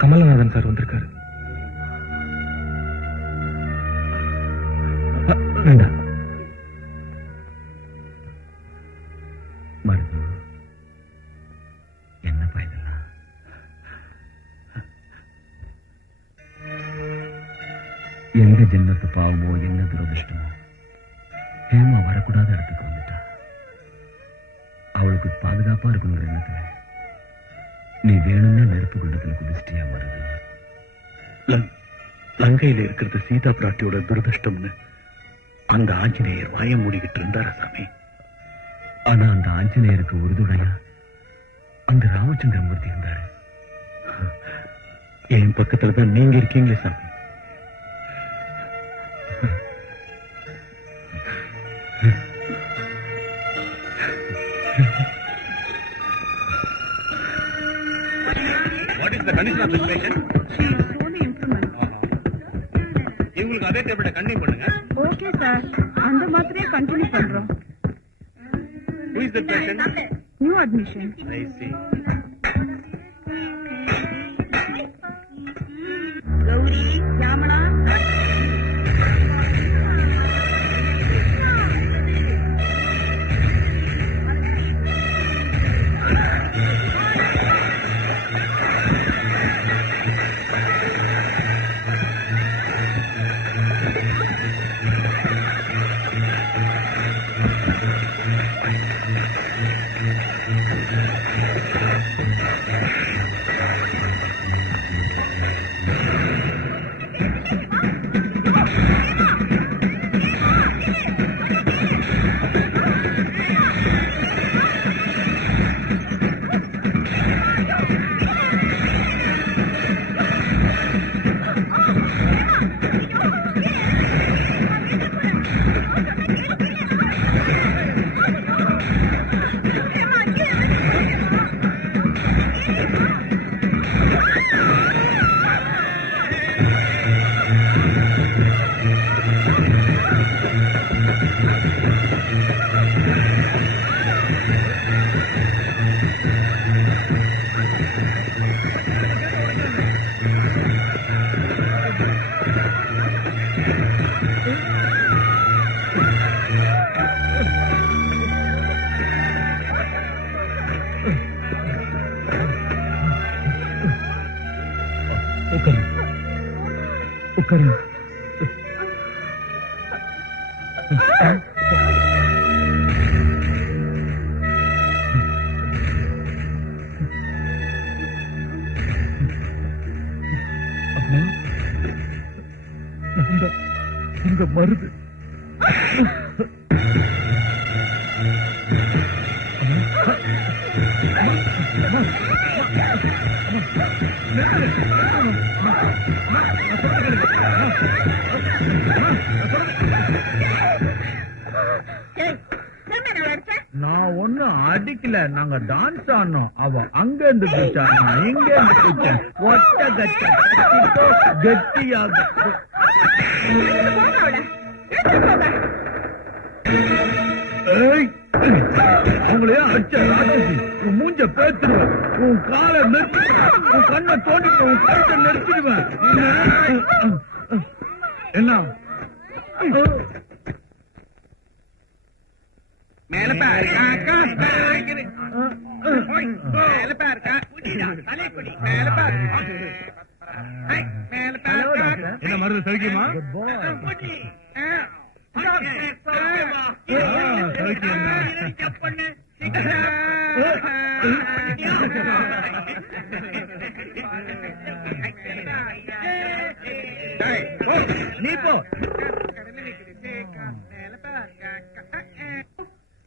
Kamalanathan sir வந்திருக்காரு. வேண்டாம். மருது என்ன பயதெல்லாம் எந்த ஜென்மத்து பாவமோ என்ன துரதிருஷ்டமோ ஹேமா வரக்கூடாத இடத்துக்கு வந்துட்டா. அவளுக்கு பாதுகாப்பா இருக்கணும் எண்ணத்துல நீ வேணும்னே நெருப்பு குண்டத்துல குதிச்சிட்டியா மருது? லங்கையில இருக்கிறது சீதா பிராட்டியோட துரதிருஷ்டம்னு அந்த ஆஞ்சநேயர் வாய மூடிக்கிட்டு இருந்தார சாமி. ஆனா அந்த ஆஞ்சநேயருக்கு உறுதுணையா அந்த ராமச்சந்திரமூர்த்தி இருந்தாரு. என் பக்கத்துல தான் நீங்க இருக்கீங்களே சாமி. What is the condition of the patient? She is slowly improvement. இவங்களுக்கு அதே டேப்லெட் கண்டினியூ பண்ணுங்க. Okay sir. அந்த மாத்திரையை கண்டினியூ பண்றோம். Who is the patient? New admission. I see. Gowri, யாமனா. உட்காருங்க. இந்த மருது நான் ஒண்ணும் அடிக்கல, நாங்க டான்ஸ் ஆடணும். அவ அங்க இருந்து குச்சா, நான் இங்க இருந்து குச்சேன். ஒட்ட கெட்டியாக உங்களையே அடிச்ச ராட்சசி, உன் மூஞ்ச பேத்துருவேன், உன் காலை நெரிச்சிடுவேன், உன் கண்ணை தோண்டிடுவேன், உன் கழுத்தை நெரிச்சிடுவேன். என்ன மேல பாரு மேல பாரு மேல பாரு என்ன மருந்து சௌக்கியமா? நீ போ.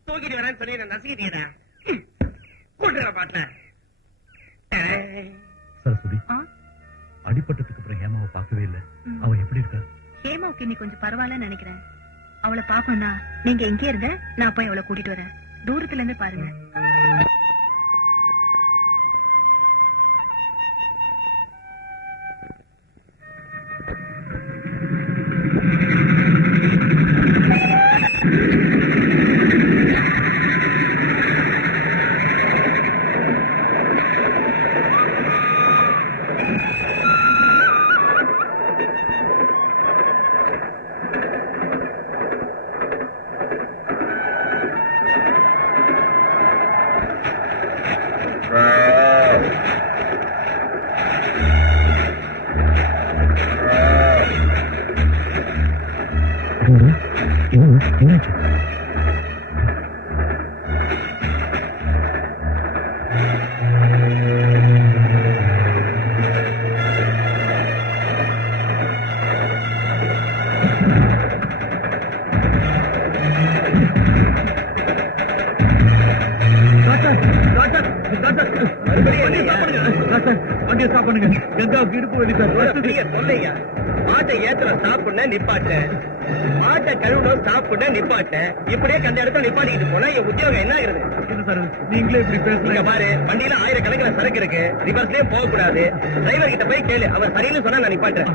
தூக்கிட்டு வரேன்னு சொல்லி நான் நசுக்கிட்டீங்கடா. கொண்டு வர பாட்டேன். சரஸ்வதி, அடிப்பட்டதுக்கு அப்புறம் ஹேமாவை பார்க்கவே இல்லை. அவ எப்படி இருக்கா? ஹேமாவுக்கு இன்னைக்கு கொஞ்சம் பரவாயில்லன்னு நினைக்கிறேன். அவளை பாக்கணும்னா நீங்க எங்கே இருங்க, நான் போய் அவளை கூட்டிட்டு வரேன். தூரத்துல இருந்து பாருங்க. ஆட்டை ஏத்துல சாப்பிட நிப்பாட்ட, ஆட்டை கழுவுன சாப்பிட நிப்பாட்ட, இப்படியே கண்ட இடத்துல நிப்பாட்டிட்டு போனா என் உத்தியோகம் என்ன ஆகுறது? நீங்களே இப்படி பேசுறீங்க பாரு, வண்டியில 1000 கணக்கில் சரக்கு இருக்கு, ரிவர்ஸ்லயே போக கூடாது. டிரைவர் கிட்ட போய் கேளு, அவர் சரின்னு சொன்னா நான் நிப்பாட்டேன்.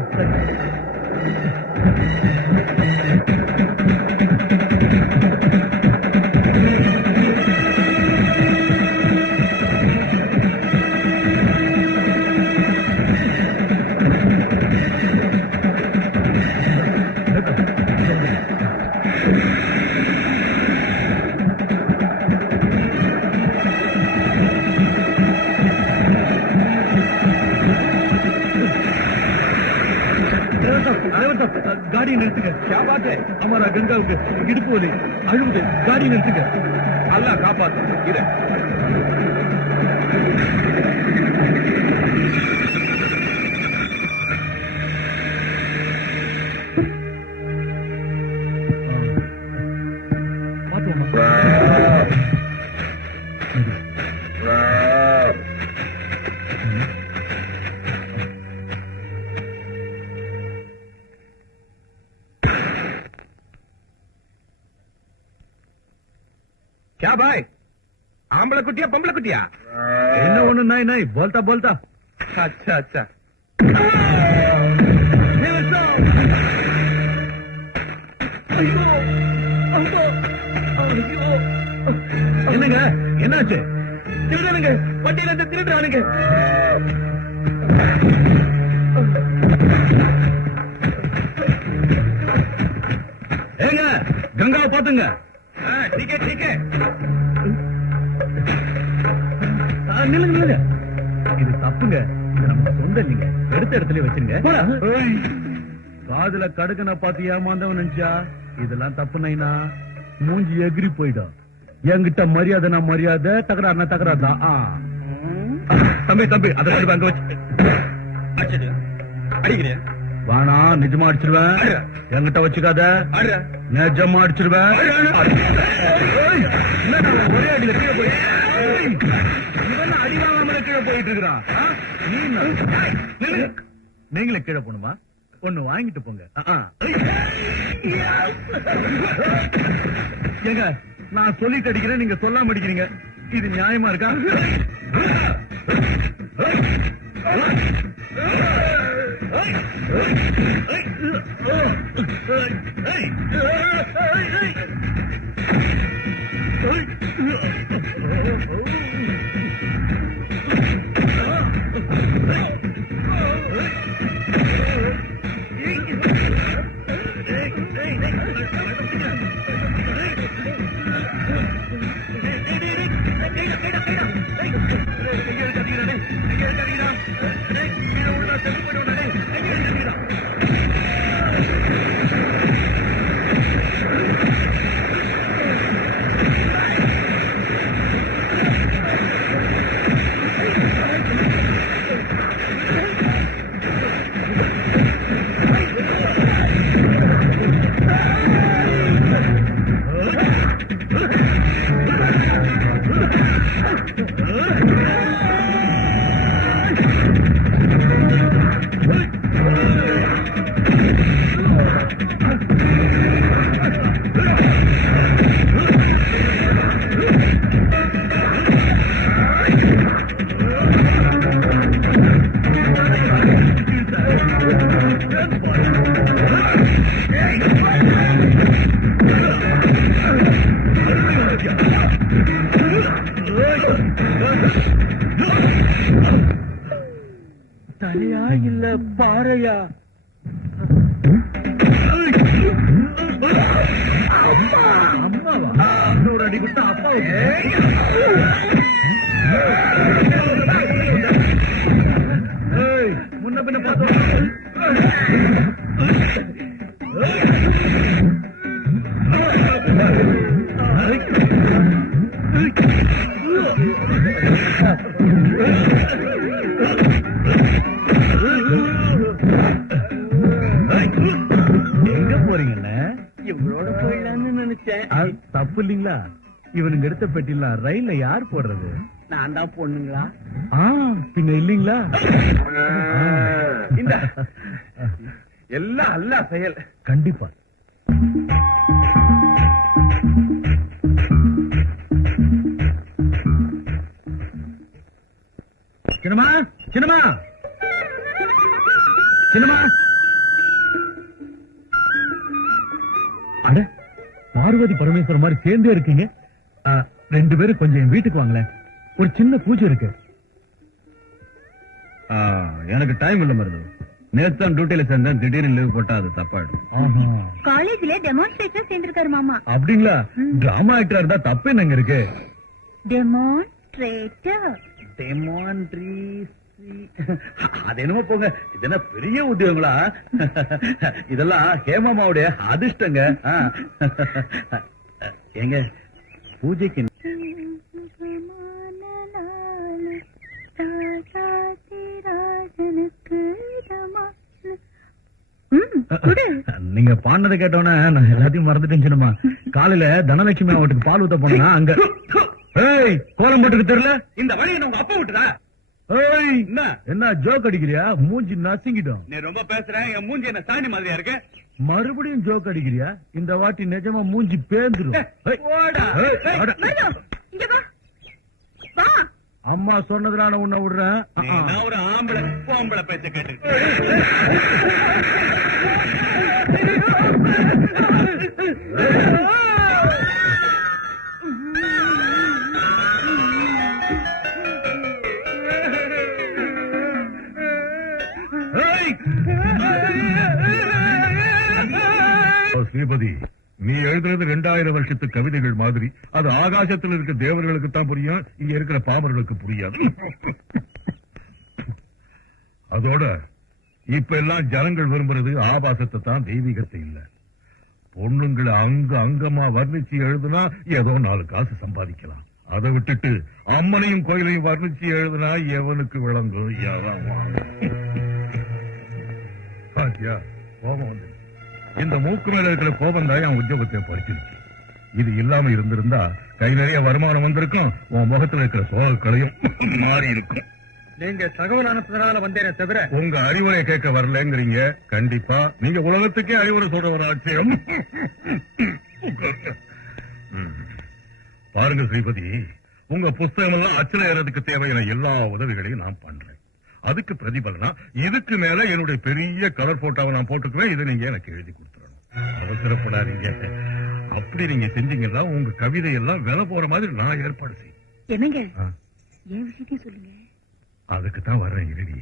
गाड़ी निறுத்துங்க. क्या बात है? हमारा गंगाவுக்கு இடுப்பு வலி அழுகுது. गाड़ी நிறுத்துங்க. அல்லாஹ் காப்பாத்து. இரு. क्या भाई, आंबला कुटिया बमला कुटिया? என்ன ஒண்ணு நாய் நாய் बोलता बोलता. अच्छा अच्छा. என்னங்க என்னாச்சு? திருடனுங்க, வண்டியில இருந்து திருடுறானுங்க. ஏங்க கங்காவை பாத்துங்க. ठीक है ठीक है. நில்லுங்க நில்லுங்க. இது தப்புங்க. இது நம்ம சொந்த இல்லைங்க. எடுத்த இடத்துல வச்சிருங்க. காதுல கடுக்கனை பார்த்து ஏமாந்தவன் நினைச்சா இதெல்லாம் தப்பு நைனா மூஞ்சி எகிரி போயிடும். என்கிட்ட மரியாதை மரியாதை, தகராறுனா தகராறு தான். தம்பி தம்பி அதை அங்க வச்சு அடிக்கிறியா? வானா நிஜமா அடிச்சிருவேன். என்கிட்ட வச்சுக்காத. நிஜமா அடிச்சிருவேன். ஒரே அடியில கீழே போய் அடி வாங்காமல கீழே போயிட்டு இருக்கிறான். நீங்களே கீழே போணுமா? ஒண்ணு வாங்கிட்டு போங்க. ஏங்க நான் சொல்லிட்டு அடிக்கிறேன், நீங்க சொல்லாம அடிக்கிறீங்க. இது நியாயமா இருக்கா? தலையா இல்ல பாறையா? அம்மாவா? இன்னொரு அடி விட்டா அப்பாவுக்கு முன்ன பின்ன பார்த்தோம். எங்க போறீங்கண்ண? இவங்களோட போயிடலான்னு நினைச்சேன். தப்பு இல்லீங்களா? இவனுங்க எடுத்த பெட்டில ரயில்ல யார் போடுறது? நான் தான் பொண்ணுங்களா? பின்ன இல்லீங்களா? இந்த எல்லாம் அல்ல செயல். கண்டிப்பா. சின்னமா, சின்னமா, சின்னமா. அட, பார்வதி பரமேஸ்வரன் மாதிரி சேர்ந்தே இருக்கீங்க. ரெண்டு பேரும் கொஞ்சம் என் வீட்டுக்கு வாங்களேன். ஒரு சின்ன பூஜை இருக்கு. எனக்கு டைம் இல்ல மருந்து. நேத்து டியூட்டில சேர்ந்தேன், திடீர்னு லீவ் போட்டா அது தப்பாயிடும். காலேஜ்ல டெமான்ஸ்ட்ரேட்டர் சேர்ந்திருக்காரு மாமா. அப்படிங்களா? டிராமா ஆக்டரா இருந்தா தப்பு என்னங்க இருக்கு? டெமான்ஸ்ட்ரேட்டர் அது என்னமோ போங்க. இது என்ன பெரிய உத்தியோகங்களா? இதெல்லாம் ஹேமாமாவுடைய அதிர்ஷ்டங்க. எங்க பூஜைக்கு நீங்க பாடினதை கேட்டோன்னே நான் எல்லாத்தையும் மறந்துட்டேன். காலையில தனலட்சுமி அவட்டுக்கு பால் ஊத்த போனா அங்க கோலம் போட்டுக்கு தெரியல. இந்த வழியை உங்க அப்பா விட்டுதா? என்ன ஜோக் அடிக்கிறியா? மூஞ்சி நசிங்கிட்டோம். நீ ரொம்ப பேசுற. என் மூஞ்சி என்ன சாணி மாதிரியா இருக்கு? மறுபடியும் ஜோக் அடிக்கிறியா? இந்த வாட்டி நிஜமா மூஞ்சி பேந்துரும். அம்மா சொன்னதுனால உன்னை விடுறேன். ஒரு ஆம்பளை பொம்பளை பேச்ச கேட்டு ஸ்ரீபதி, நீ எழுதுறது 2000 வருஷத்து கவிதைகள் மாதிரி. அது ஆகாசத்தில் இருக்க தேவர்களுக்கு தான் புரியும், இங்க இருக்கிற பாமர்களுக்கு புரியாது. அதோட இப்ப எல்லாம் ஜனங்கள் விரும்புறது ஆபாசத்தை தான், தெய்வீகத்தை இல்ல. பொண்ணுங்களை அங்கமா வர்ணிச்சு எழுதுனா ஏதோ 4 காசு சம்பாதிக்கலாம். அதை விட்டுட்டு அம்மனையும் கோயிலையும் வர்ணிச்சு எழுதுனா எவனுக்கு விளங்கும்? கோபம் வந்து இந்த மூக்கு மேல இருக்கிற கோபம் தான் என் உத்தியோகத்தை பறிச்சிருச்சு. இது இல்லாம இருந்திருந்தா கை நிறைய வருமானம் வந்திருக்கும், உன் முகத்துல இருக்கிற சோகக்களையும் மாறி இருக்கும். நீங்க தகவல் அனுப்புறதுனால வந்தேனே தவிர உங்க அறிவுரை கேட்க வரலங்கிறீங்க. கண்டிப்பா நீங்க உலகத்துக்கே அறிவுரை சொல்ற ஒரு ஆட்சியம். பாருங்க ஸ்ரீபதி, உங்க புஸ்தகம் எல்லாம் அச்சல ஏறதுக்கு தேவையான எல்லா உதவிகளையும் நான் பண்றேன். அதுக்கு பிரதிபலனா இதுக்கு மேல என்னுடைய பெரிய கலர் போட்டோவை நான் போட்டுக்குவேன். இதை நீங்க எனக்கு எழுதி கொடுத்துடணும். அவசரப்படாதீங்க. அப்படி நீங்க செஞ்சீங்கன்னா உங்க கவிதை எல்லாம் விலை போற மாதிரி நான் ஏற்பாடு செய்யும். என்னங்க என் விஷயத்தையும் சொல்லுங்க. அதுக்கு தான் வர்றேன் இறுதி.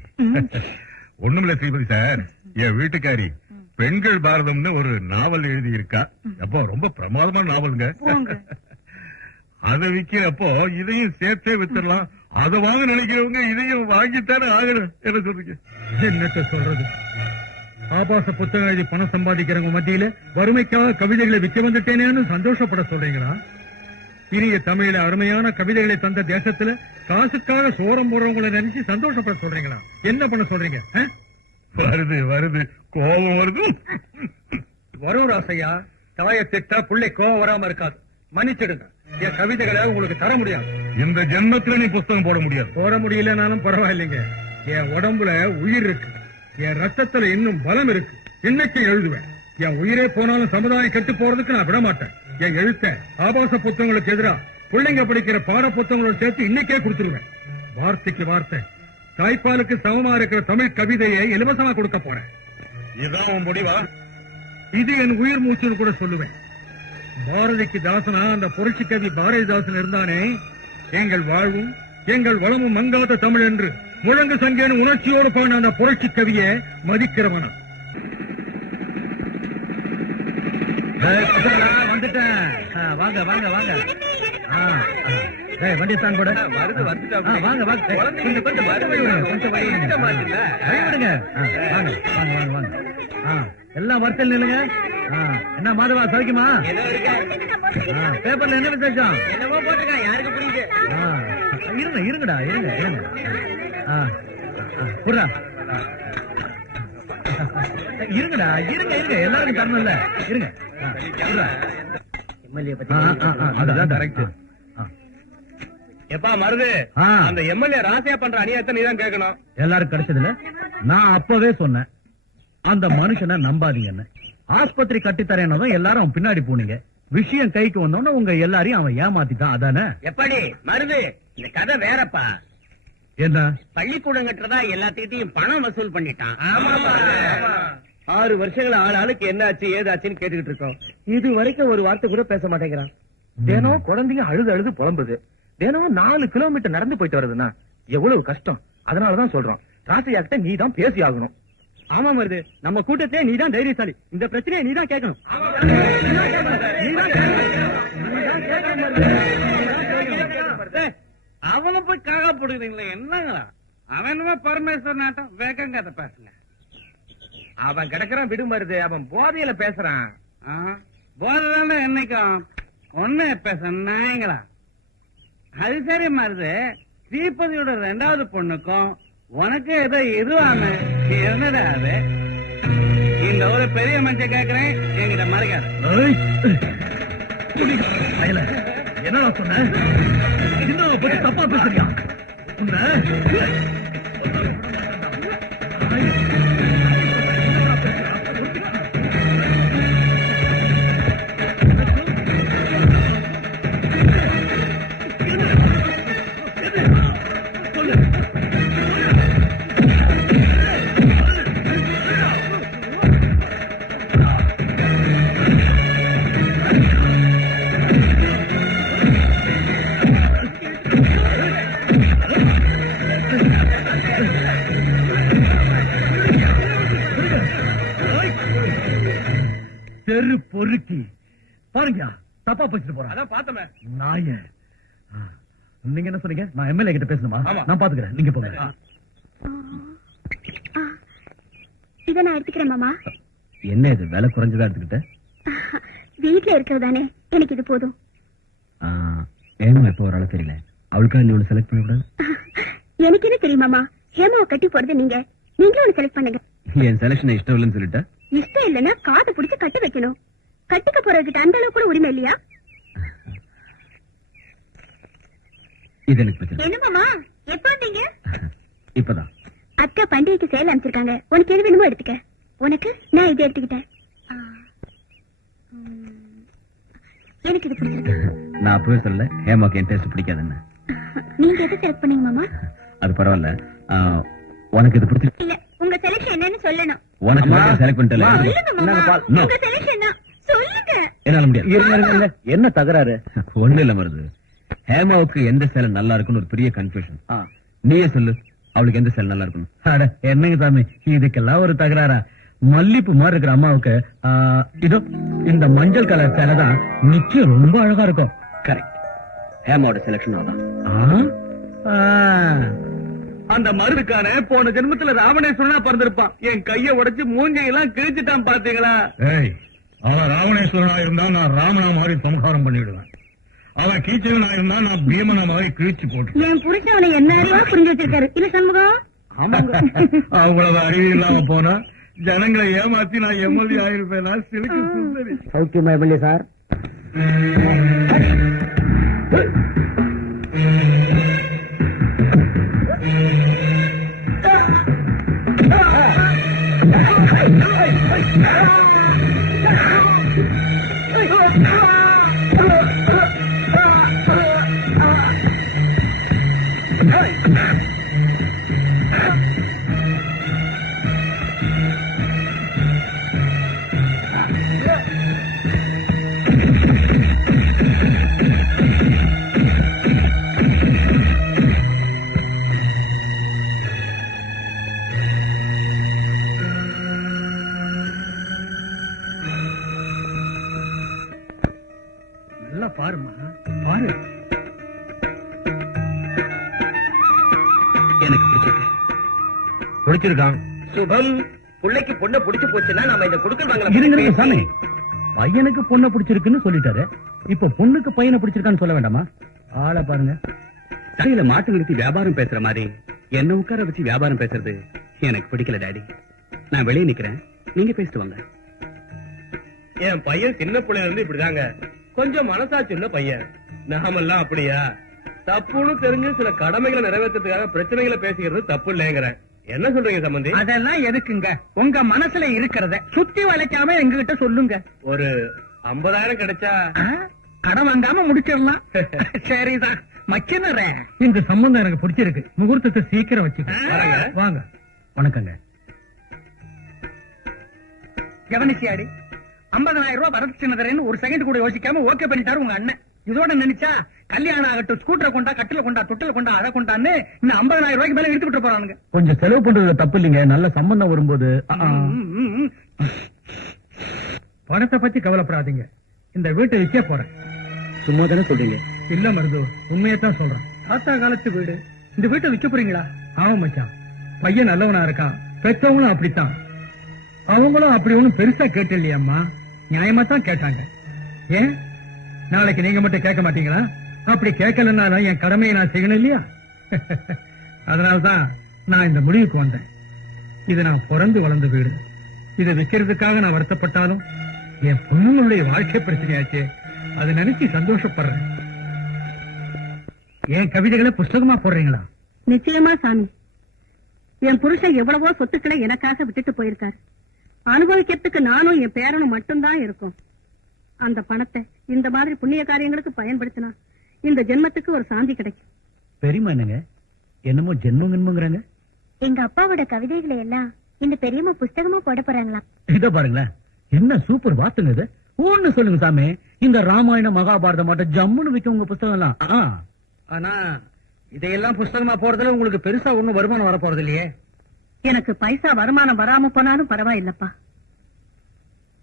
ஒண்ணுமில்ல ஸ்ரீபதி சார், என் வீட்டுக்காரி பெண்கள் பாரதம்னு ஒரு நாவல் எழுதி இருக்கா. அப்போ ரொம்ப பிரமாதமான நாவலுங்க. அதை விக்கிறப்போ இதையும் சேர்த்தே வித்துடலாம். அதை வாங்க நினைக்கிறவங்க இதையும் வாங்கித்தானே ஆகணும். என்ன சொல்றீங்க? என்னத்த சொல்றது? ஆபாச புத்தகம் எழுதி பணம் சம்பாதிக்கிறவங்க மத்தியில வறுமைக்காக கவிதைகளை விற்க வந்துட்டேனேன்னு சந்தோஷப்பட சொல்றீங்களா? இனிய தமிழில அருமையான கவிதைகளை தந்த தேசத்துல காசுக்காக சோரம் போடுறவங்களை நினைச்சு சந்தோஷப்பட சொல்றீங்களா? என்ன பண்ண சொல்றீங்க? வருது வருது, கோபம் வருது. வரும் ராசையா. தாயை திட்டா பிள்ளை கோபம் வராம இருக்காது. மன்னிச்சிடுங்க, என் கவிதைகளை உங்களுக்கு தர முடியாது. இந்த ஜென்மத்துல நீ புஸ்தகம் போட முடியாது. போட முடியலனாலும் பரவாயில்லைங்க. என் உடம்புல உயிர் இருக்கு, என் ரத்தத்துல இன்னும் பலம் இருக்கு. இன்னைக்கு எழுதுவேன். என் உயிரே போனாலும் சமுதாயம் கெட்டு போறதுக்கு நான் விட மாட்டேன். என் எழுத்த ஆபாச புத்தகங்களுக்கு எதிராக பிள்ளைங்க படிக்கிற பாட புத்தகங்களோட சேர்த்து இன்னைக்கே கொடுத்துருவேன். வார்த்தைக்கு வார்த்தை தாய்ப்பாலுக்கு சமமா இருக்கிற தமிழ் கவிதையை இலவசமா கொடுக்க போறேன். இதுதான் உன் முடிவா? இது என் உயிர் மூச்சுன்னு கூட சொல்லுவேன். பாரதிக்கு தாசனா அந்த புரட்சி கவி பாரதிதாசன் இருந்தானே, எங்கள் வாழ்வும் எங்கள் வளமும் மங்காத தமிழ் என்று முழங்கு சங்கேன்னு உணர்ச்சியோடு பாடின அந்த புரட்சி கவியை மதிக்கிறவனா? வந்துட்டேன். வாங்க வாங்க வாங்க. வண்டி ஸ்டாண்ட் போட வாங்க வாங்க. எல்லாம் வருத்தல் நில்லுங்க. என்ன மாதவா சௌக்கியமா? பேப்பர்ல என்ன விசேஷம்? என்னவோ போட்டிருக்கான், யாருக்கு புரியுது? இருங்க இருங்கடா, இருங்க இருங்க. புறா இருங்கடா, இருங்க இருங்க, எல்லாருக்கும் தரணும்ல. இருங்க. எம்எல்ஏ பத்தி அதுதான் கரெக்ட். எப்பா மருது, அந்த எம்எல்ஏ ராசியா பண்ற அநியாயத்தை நீதான் கேட்கணும். எல்லாரும் கிடைச்சதுல நான் அப்பவே சொன்னேன், அந்த மனுஷனை நம்பாதீங்கன்னு. ஆஸ்பத்திரி கட்டித்தரேன்னதும் எல்லாரும் அவன் பின்னாடி போனீங்க. விஷயம் கைக்கு வந்தோன்னு உங்க எல்லாரையும் அவன் ஏமாத்திட்டான். அதானே? எப்படி மருது, இந்த கதை வேறப்பா. என்ன? பள்ளிக்கூடம் கட்டுறதா எல்லாத்துக்கிட்டையும் பணம் வசூல் பண்ணிட்டான். 6 வருஷங்கள ஆளுக்கு என்ன ஆச்சு ஏதாச்சுன்னு கேட்டுக்கிட்டு இருக்கோம். இது வரைக்கும் ஒரு வார்த்தை கூட பேச மாட்டேங்கிறான். தினம் குழந்தைங்க அழுது அழுது புலம்புது. தினமும் 4 கிலோமீட்டர் நடந்து போயிட்டு வருதுன்னா எவ்வளவு கஷ்டம். அதனாலதான் சொல்றோம், ராசையாக்கிட்ட நீ தான் பேசி ஆகணும். ஆமா மருது, நம்ம கூட்டத்திலே நீதான் தைரியசாலி. இந்த பிரச்சனையை நீதான் கேட்கணும். அவனை போய் காக போடுறீங்களே, என்னங்களா? அவனுமே பரமேஸ்வரன் நாட்டம் வேகம் கதை பேசுங்க. அவன் கிடக்குறான் விடு மருது, அவன் போதையில பேசுறான். போதைதான என்னைக்கும் ஒன்னு பேச நாயங்களா? அது சரி மருது, ஸ்ரீபதியோட 2வது பொண்ணுக்கும் உனக்கு ஏதோ இதுவாம என்னடா அது? இந்த ஒரு பெரிய மனுஷன் கேக்குறேன், என்கிட்ட மறைக்காத. என்ன சொன்ன? இன்னும் பத்தி தப்பா பேசுறியா? தெரு பொறுக்கி பாருங்க, தப்பா பேசிட்டு போறேன். அதான் பார்த்தமே நாய. நீங்க என்ன சொன்னீங்க? நான் எம்எல்ஏ கிட்ட பேசணுமா? நான் பாத்துக்கிறேன், நீங்க போங்க. இதை நான் எடுத்துக்கிறேன் மாமா. என்ன இது விலை குறைஞ்சதா எடுத்துக்கிட்ட? வீட்டுல இருக்கிறதானே, எனக்கு இது போதும். ஏமா இப்ப ஒரு ஆளு தெரியல, அவளுக்காக நீ ஒண்ணு செலக்ட் பண்ணக்கூடாது? எனக்கு என்ன தெரியும் மாமா, ஹேமாவை கட்டி போறது நீங்க. நீங்களும் ஒண்ணு செலக்ட் பண்ணுங்க. என் செலக்ஷன் இஷ்டம் இல்லைன்னு சொல்லிட்ட? இஷ்டம் இல்லன்னா காது பிடிச்சு கட்டு வைக்கணும். கட்டுக்க போறதுக்கு அந்த அளவு கூட உரிமை இல்லையா? இது எனக்கு பிரச்சனை. என்ன மாமா, எப்ப வந்தீங்க? இப்பதான். அக்கா பண்டிகைக்கு சேல் அனுப்பிச்சிருக்காங்க. உனக்கு எது வேணுமோ எடுத்துக்க. உனக்கு நான் இது எடுத்துக்கிட்டேன். எனக்கு இது பிடிச்சிருக்கு. நான் அப்பவே சொல்ல ஹேமாக்கு என் டேஸ்ட் பிடிக்காதுன்னு. நீங்க எது செலக்ட் பண்ணீங்க மாமா? அது பரவாயில்ல. உனக்கு இது பிடிச்சி இல்ல, உங்க செலக்ஷன் என்னன்னு சொல்லணும். உனக்கு செலக்ட் பண்ணிட்டல. சொல்லுங்க மாமா, உங்க செலக்ஷன் என்ன சொல்லுங்க. என்னால முடியாது. என்ன தகராறு? ஒண்ணு இல்ல மருது. ஹேமாவுக்கு எந்த சேலை நல்லா இருக்குன்னு ஒரு பெரிய கன்ஃபியூஷன். நீயே சொல்லு, அவளுக்கு எந்த சேலை நல்லா இருக்கணும்? என்னங்க சாமி, இதுக்கெல்லாம் ஒரு தகராறா? மல்லிப்பூ மாதிரி இருக்கிற அம்மாவுக்கு இதோ இந்த மஞ்சள் கலர் சேலை தான் நிச்சயம் ரொம்ப அழகா இருக்கும். கரெக்ட். ஹேமாவோட செலக்ஷன் அந்த மருதுக்கான போன ஜென்மத்துல ராவணேஸ்வரனா பிறந்திருப்பான். என் கைய உடைச்சு மூஞ்சையெல்லாம் கிழிச்சுட்டான் பாத்தீங்களா? அவன் ராவணேஸ்வரனா இருந்தா நான் ராமனா மாதிரி சம்ஹாரம் பண்ணிடுவேன். அவன் கீச்சவனா இருந்தா நான் பீமனா மாதிரி கிழிச்சு போட்டு. என் புருஷன் அவனை என்ன அறிவா புரிஞ்சு வச்சிருக்காரு இல்ல சண்முகம்? அவ்வளவு அறிவு இல்லாம போனா ஜனங்களை ஏமாத்தி நான் எம்எல்ஏ ஆயிருப்பேன். சிலுக்கு சுந்தரி. சௌக்கியமா எம்எல்ஏ சார்? பாருமா, பாரு. எனக்கு பிடிச்சிருக்கான். சுபம், பிள்ளைக்கு பொண்ணை பிடிச்சு போச்சுன்னா நாம இதை கொடுக்க இருங்க சாமி. பையனுக்கு பொண்ணை பிடிச்சிருக்குன்னு சொல்லிட்டாரு. இப்ப பொண்ணுக்கு பையனை பிடிச்சிருக்கான்னு சொல்ல வேண்டாமா? ஆளை பாருங்க. கையில மாட்டு நிறுத்தி வியாபாரம் பேசுற மாதிரி என்ன உட்கார வச்சு வியாபாரம் பேசுறது எனக்கு பிடிக்கல டாடி. நான் வெளியே நிக்கிறேன், நீங்க பேசிட்டு வாங்க. என் பையன் சின்ன பிள்ளைல இருந்து இப்படிதாங்க, கொஞ்சம் மனசாட்சி உள்ள பையன். நாமெல்லாம் அப்படியா? தப்புன்னு தெரிஞ்சு சில கடமைகளை நிறைவேற்றதுக்காக பிரச்சனைகளை பேசிக்கிறது தப்பு இல்லைங்கிறேன். என்ன சொல்றீங்க சம்பந்தி? அதெல்லாம் எதுக்குங்க? உங்க மனசுல இருக்கிறத சுத்தி வளைக்காம எங்ககிட்ட சொல்லுங்க. ஒரு 50,000 கிடைச்சா கடன் வாங்காம முடிச்சிடலாம். சரிதான் மச்சினரே, இந்த சம்பந்தம் எனக்கு பிடிச்சிருக்கு. முகூர்த்தத்தை சீக்கிரம் வச்சு வரேங்க. வாங்க. வணக்கங்க. கவனிச்சியாடி, 50,000 ரூபாய் வரது சின்னதரேன்னு ஒரு செகண்ட் கூட யோசிக்காம ஓகே பண்ணிட்டாரு உங்க அண்ணன். இதோட நினைச்சா கல்யாணம் ஆகட்டும், ஸ்கூட்டரை கொண்டா, கட்டில கொண்டா, தொட்டில கொண்டா, அதை கொண்டான்னு இன்னும் 50,000 ரூபாய்க்கு மேல எடுத்து விட்டு போறானுங்க. கொஞ்சம் செலவு பண்றது தப்பு இல்லைங்க. நல்ல சம்பந்தம் வரும்போது பணத்தை பத்தி கவலைப்படாதீங்க. இந்த வீட்டை விற்க போறேன். சும்மா தானே சொல்றீங்க? இல்ல மருது, உண்மையத்தான் சொல்றேன். தாத்தா காலத்து வீடு, இந்த வீட்டை விற்க போறீங்களா? ஆமா மச்சான், பையன் நல்லவனா இருக்கான், பெற்றவங்களும் அப்படித்தான். அவங்களும் அப்படி ஒண்ணும் பெருசா கேட்டு இல்லையம்மா, நியாயமா தான் கேட்டாங்க. ஏன் நாளைக்கு நீங்க மட்டும் கேட்க மாட்டீங்களா? அப்படி கேட்கலன்னா என் கடமையை நான் செய்யணும் இல்லையா? அதனால்தான் நான் இந்த முடிவுக்கு வந்தேன். இது நான் பிறந்து வளர்ந்த வீடு. இதை விற்கிறதுக்காக நான் வருத்தப்பட்டாலும் என் பொண்ணுங்களுடைய வாழ்க்கை பிரச்சனையாச்சு, அதை நினைச்சு சந்தோஷப்படுறேன். என் கவிதைகளை புஸ்தகமா போடுறீங்களா? நிச்சயமா சாமி. என் புருஷன் எவ்வளவோ சொத்துக்களை எனக்காக விட்டுட்டு போயிருக்காரு. அனுபவிக்கிறதுக்கு நானும் என் பேரனும் மட்டும்தான் இருக்கும். அந்த பணத்தை இந்த மாதிரி புண்ணிய காரியங்களுக்கு பயன்படுத்தினா இந்த ஜென்மத்துக்கு ஒரு சாந்தி கிடைக்கும். பெரியமா என்னங்க என்னமோ ஜென்மங்கிறாங்க? எங்க அப்பாவோட கவிதைகளை எல்லாம் இந்த பெரியம்மா புஸ்தகமா போட போறாங்களாம். இத பாருங்களேன், என்ன சூப்பர் வார்த்தைங்க இது. ஒண்ணு சொல்லுங்க சாமி, இந்த ராமாயண மகாபாரதம் மட்டும் ஜம்முன்னு விற்க உங்க புஸ்தகம் எல்லாம். ஆனா இதையெல்லாம் புஸ்தகமா போறதுல உங்களுக்கு பெருசா ஒண்ணும் வருமானம் வர போறது இல்லையே. எனக்கு பைசா வருமானம் வராம போனாலும் பரவாயில்லப்பா.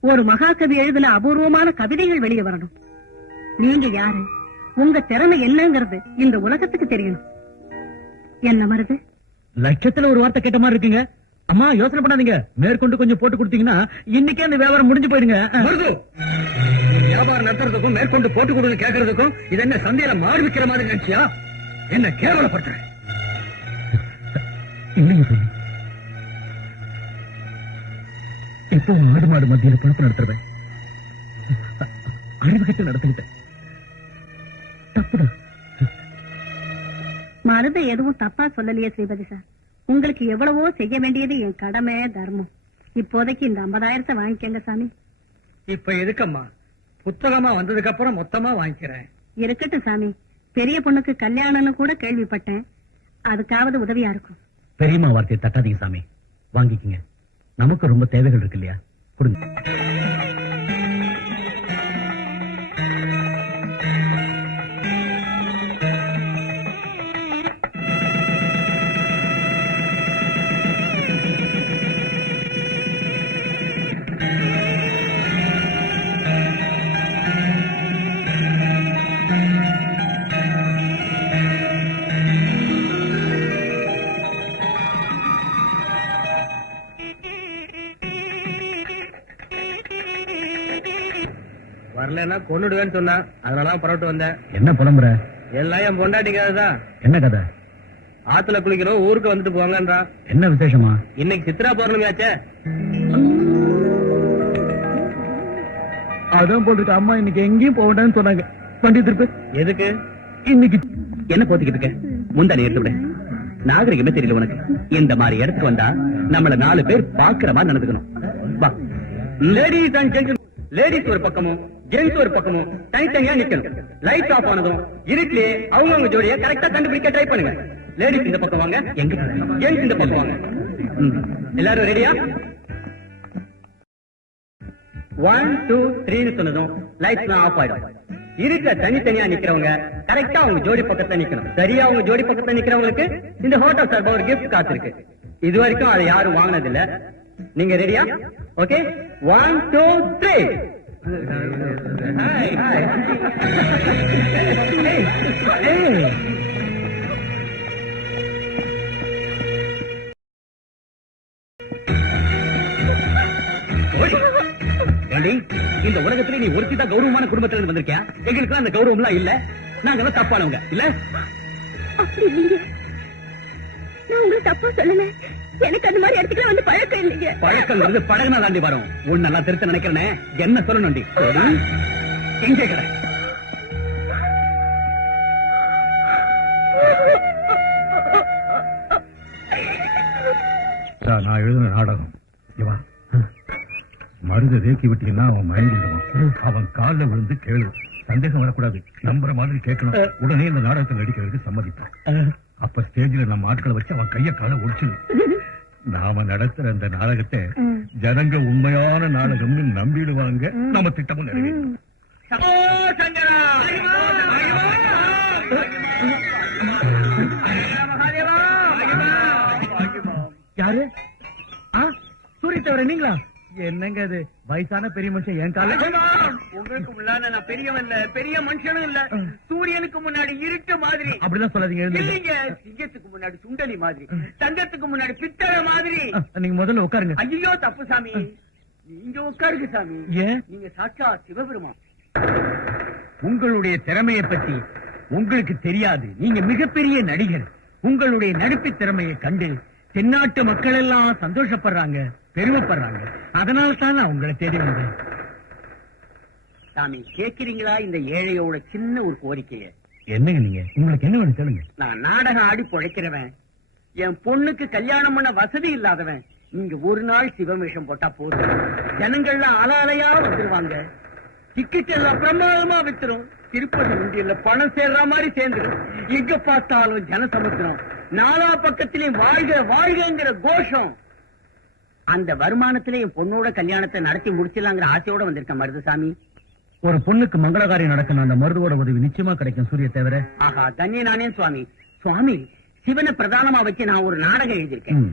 ஒரு மகாகவி எழுதின அபூர்வமான கவிதைகள் வெளியே வரணும். நீங்க யாரு, உங்க திறமை என்னங்கிறது இந்த உலகத்துக்கு தெரியணும். என்ன மருது? லட்சத்துல ஒரு வார்த்தை கேட்ட மாதிரி இருக்குங்க. அம்மா யோசனை பண்ணாதீங்க, மேற்கொண்டு கொஞ்சம் போட்டு கொடுத்தீங்கன்னா இன்னைக்கே அந்த வியாபாரம் முடிஞ்சு போயிடுங்க. வியாபாரம் நடத்துறதுக்கும் மேற்கொண்டு போட்டு கொடுங்க கேட்கறதுக்கும் இது என்ன சந்தையில மாடு விற்கிற மாதிரி நினைச்சியா? என்ன கேவலப்படுத்துறேன். இல்லைங்க சொல்லி இப்போ ஆடு மாடு மத்தியில பணத்தை நடத்துறேன். அறிவு கிட்ட நடத்துக்கிட்டேன். தப்புதான். மருது எதுவும் தப்பா சொல்லலையே ஸ்ரீபதி சார். உங்களுக்கு எவ்வளவோ செய்ய வேண்டியது என் கடமை, தர்மம். இப்போதைக்கு இந்த 50,000 வாங்கிக்கங்க சாமி. இப்ப எதுக்கம்மா? புத்தகமா வந்ததுக்கு அப்புறம் மொத்தமா வாங்கிக்கிறேன். இருக்கட்டும் சாமி, பெரிய பொண்ணுக்கு கல்யாணம்னு கூட கேள்விப்பட்டேன். அதுக்காவது உதவியா இருக்கும். பெரியம்மா வார்த்தையை தட்டாதீங்க சாமி, வாங்கிக்கங்க. நமக்கு ரொம்ப தேவைகள் இருக்கு இல்லையா, கொடுங்க. வரலன்னா கொன்னுடுவேன்னு சொன்னா, அதனால புறப்பட்டு வந்தேன். என்ன புலம்புற? எல்லாம் என் பொண்டாட்டிக்காதான். என்ன கதை? ஆத்துல குளிக்கிறோம், ஊருக்கு வந்துட்டு போங்கன்றா. என்ன விசேஷமா? இன்னைக்கு சித்ரா பௌர்ணமி ஆச்சே. அதான் போட்டுட்டு அம்மா இன்னைக்கு எங்கேயும் போக வேண்டாம்னு சொன்னாங்க. வண்டி திருப்பு. எதுக்கு? இன்னைக்கு என்ன போத்திக்கிட்டு இருக்க? முந்தாடி எடுத்து விட. நாகரிகமே தெரியல உனக்கு. இந்த மாதிரி இடத்துக்கு வந்தா நம்மள 4 பேர் பாக்குற மாதிரி நடந்துக்கணும். வா. லேடிஸ் அண்ட் ஜென்டில்மேன், லேடிஸ் ஒரு பக்கமும் ஜென்ஸ் ஒரு பக்கமும் தனித்தனியா நிக்கணும். லைட் ஆஃப் ஆனதும் இருட்டிலே அவங்க ஜோடியை கரெக்டா கண்டுபிடிக்க ட்ரை பண்ணுங்க. லேடிஸ் இந்த பக்கம் வாங்க, எங்க? ஜென்ஸ் இந்த பக்கம் வாங்க. எல்லாரும் ரெடியா? 1 2 3 சொன்னதும் லைட்ஸ் ஆஃப் ஆயிடும். இருட்டுல தனித்தனியா நிக்கிறவங்க கரெக்டா அவங்க ஜோடி பக்கத்துல நிக்கணும். சரியா அவங்க ஜோடி பக்கத்துல நிக்கிறவங்களுக்கு இந்த ஹோட்டல் சார்பா ஒரு கிஃப்ட் காத்திருக்கு. இது வரைக்கும் அதை யாரும் வாங்கினது இல்ல. நீங்க ரெடியா? ஓகே, 1 2 3. இந்த உலகத்திலே நீ ஒருத்திதான் கௌரவமான குடும்பத்துல இருந்து வந்திருக்கியா? எங்களுக்கு அந்த கௌரவம் எல்லாம் இல்ல. நாங்க தப்பானவங்க இல்ல. அப்படி இல்லைங்க, நான் உங்களுக்கு தப்பா சொல்லல. எனக்கு அந்த மாதிரி இடத்துக்கு வந்து பழக்கம் இல்லைங்க. பழக்கம் பழகினா தாண்டி வரும். உன் நல்லா திருத்த நினைக்கிறேனே, என்ன சொல்லணும்டி? எங்கே கடை? நான் எழுதின நாடகம் இவன் மருந்தை தேக்கி விட்டீங்கன்னா அவன் மயங்கிடுவான். அவன் காலில் விழுந்து கேளு, சந்தேகம் வரக்கூடாது, நம்புற மாதிரி கேட்கணும். உடனே இந்த நாடகத்தை நடிக்கிறதுக்கு சம்மதிப்பான். அப்ப ஸ்டேஜ்ல நம்ம ஆட்களை வச்சு அவன் கைய கால ஒடிச்சிடு. நாம நடத்துற அந்த நாடகத்தை ஜனங்க உண்மையான நாடகம்னு நம்பிடுவாங்க. நம்ம திட்டமும் நிறைவேறும். யாரு? சூரிய தவிர நீங்களா? என்னங்க அது? வயசான பெரிய மனுஷன் என் கால. உங்களுக்கு முன்னாடி நான் பெரியவன் இல்ல, பெரிய மனுஷனும் இல்ல. சூரியனுக்கு முன்னாடி இருட்டு மாதிரி. அப்படிதான் சொல்லாதீங்க. இல்லைங்க, சிங்கத்துக்கு முன்னாடி சுண்டலி மாதிரி, தங்கத்துக்கு முன்னாடி பித்தளை மாதிரி. நீங்க முதல்ல உட்காருங்க. ஐயோ தப்பு சாமி, நீங்க உட்காருங்க சாமி. ஏன்? நீங்க சாட்சா சிவபெருமான். உங்களுடைய திறமையை பற்றி உங்களுக்கு தெரியாது. நீங்க மிகப்பெரிய நடிகர். உங்களுடைய நடிப்பு திறமையை கண்டு தென்னாட்டு மக்கள் எல்லாம் சந்தோஷப்படுறாங்க, பெருமைப்படுறாங்க. அதனால தான் நான் உங்களை தேடி வந்தேன். சாமி, கேட்கிறீங்களா இந்த ஏழையோட சின்ன ஒரு கோரிக்கைய? என்னங்க நீங்க? உங்களுக்கு என்ன வேணும் சொல்லுங்க. நான் நாடகம் ஆடி பொழைக்கிறவன், என் பொண்ணுக்கு கல்யாணம் பண்ண வசதி இல்லாதவன். நீங்க ஒரு நாள் சிவவேஷம் போட்டா போதும், ஜனங்கள்லாம் அலையா வந்துருவாங்க. டிக்கெட் எல்லாம் பிரமாதமா வித்துரும். திருப்பதி உண்டியல்ல பணம் சேர்ற மாதிரி சேர்ந்துடும். எங்க பார்த்தாலும் ஜனசமுத்திரம், நாலா பக்கத்திலேயும் வாழ்க வாழ்கிற கோஷம். அந்த வருமானத்திலே என் பொண்ணோட கல்யாணத்தை நடத்தி முடிச்சிடலாங்கிற ஆசையோட வந்திருக்க மருதுசாமி. ஒரு பொண்ணுக்கு மங்களகாரியம் நடக்கணும், அந்த மருதுவோட உதவி நிச்சயமா கிடைக்கும் சூரிய தவிர. ஆஹா, தண்ணி நானே சுவாமி. சுவாமி, சிவனை பிரதானமா வச்சு நான் ஒரு நாடகம் எழுதியிருக்கேன்.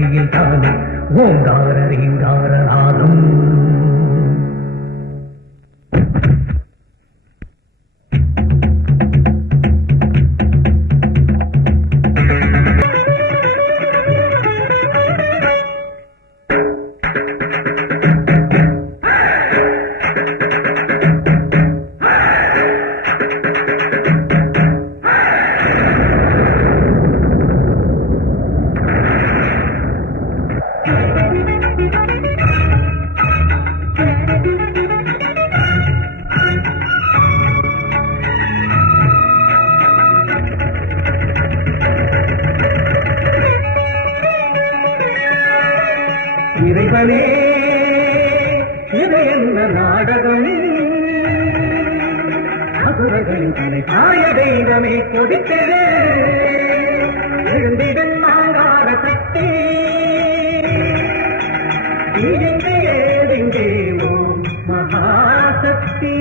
சக்தியில் தானே ஓங்கார ரீங்கார ராகம். இறைவனே இது என்ன நாடகம், அசுரர்களின் தலை காய தெய்வமே கொதித்தது எழுந்திடும் மாங்கார சக்தி இங்கே ஏதெங்கேனோ மகாசக்தி.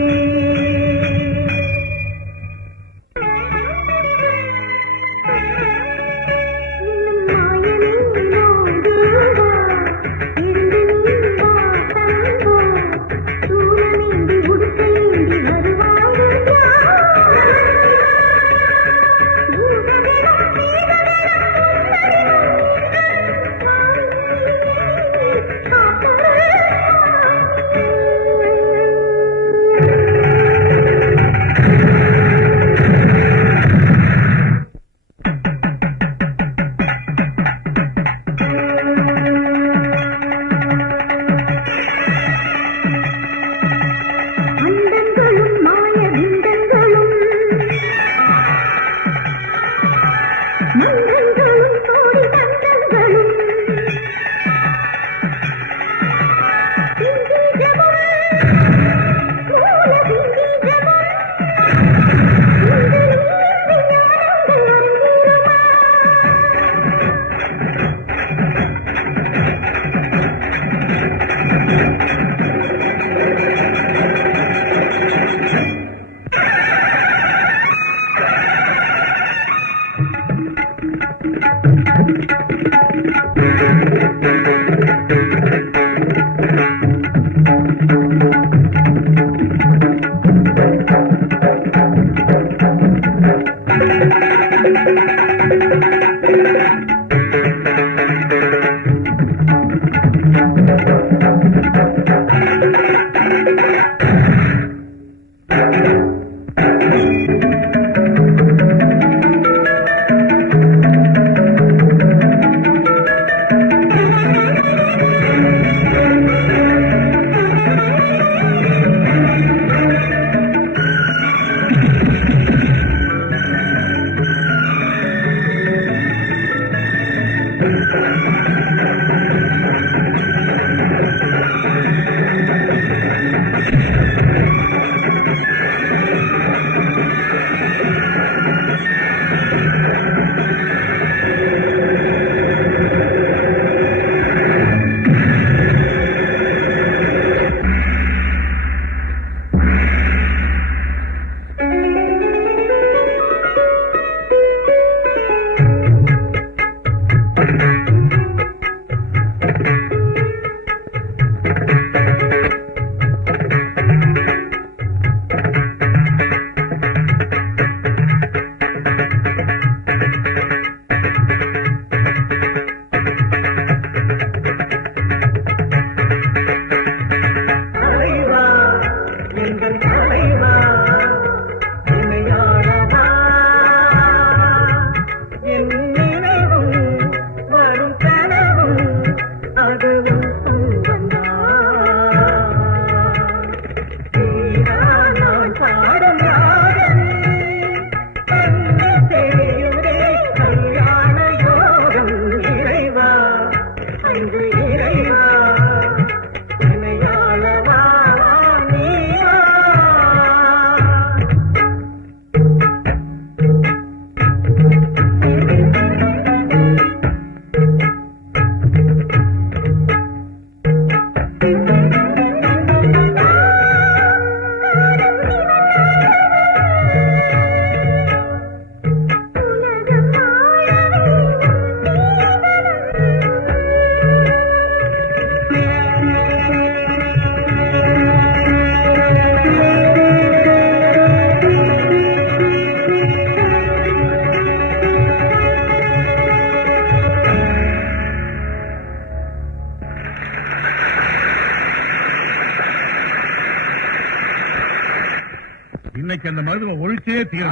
இன்னைக்கு அந்த மருதுவை ஒழிச்சே தீரும்.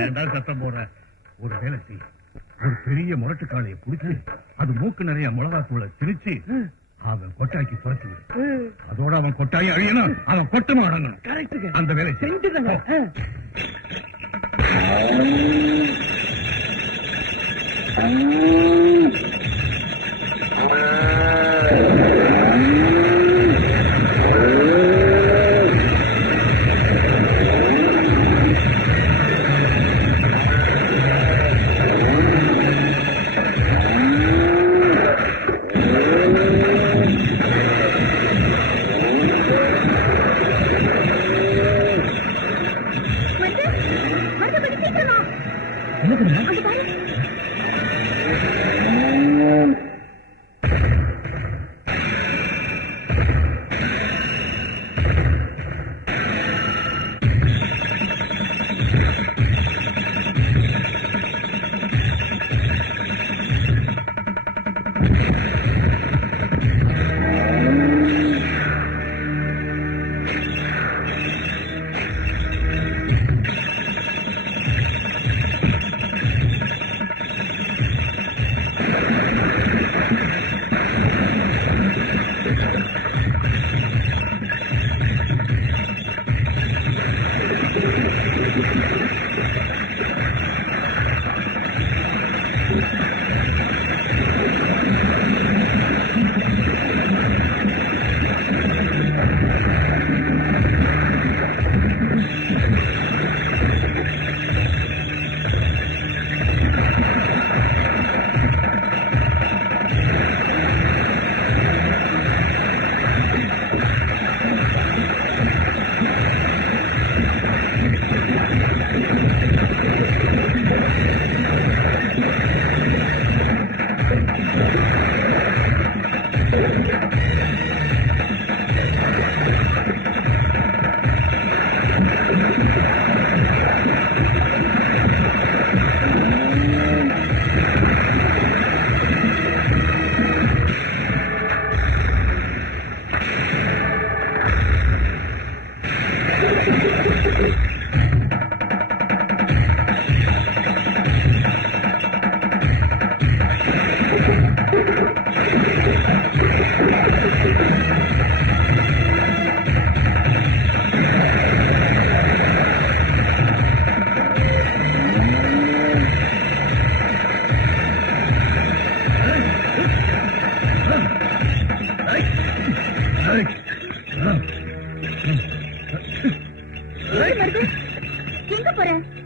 ஏன்டா சத்தம் போடுற? ஒரு வேலை செய். ஒரு பெரிய முரட்டுக்காளையை குடிச்சு அது மூக்கு நிறைய மிளகாத்தூளை திரிச்சு அவன் கொட்டாய்க்கு துரத்தி விடு. அதோட அவன் கொட்டாயி அழியணும், அவன் கொட்டமா அடங்கணும். அந்த வேலை செஞ்சுக்கங்க.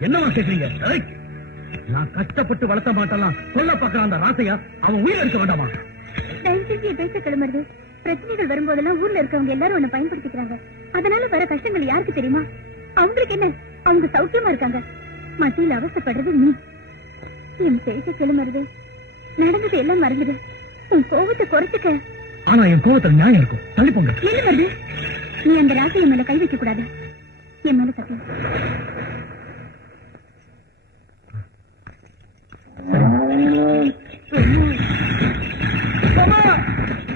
என்னவா கேக்குறீங்க? நான் கஷ்டப்பட்டு வளர்த்த மாட்டலாம் சொல்ல பாக்கலாம். அந்த ராசையா அவன் உயிர் எடுக்க வேண்டாமா? தயவு செஞ்சு பேச கிளம்புறது. பிரச்சனைகள் வரும்போதெல்லாம் ஊர்ல இருக்கவங்க எல்லாரும் உன்னை பயன்படுத்திக்கிறாங்க. அதனால வர கஷ்டங்கள் யாருக்கு தெரியுமா? அவங்களுக்கு என்ன, அவங்க சௌக்கியமா இருக்காங்க. மத்தியில் அவசப்படுறது நீ. என் பேச கிளம்புறது. நடந்தது எல்லாம் மறந்துடு. உன் கோவத்தை குறைச்சுக்க. ஆனா என் கோவத்துல நியாயம் இருக்கும். தள்ளி போங்க. என்ன வருது? நீ அந்த ராசைய மேல கை வைக்க கூடாது. என் மேல சத்தியம்.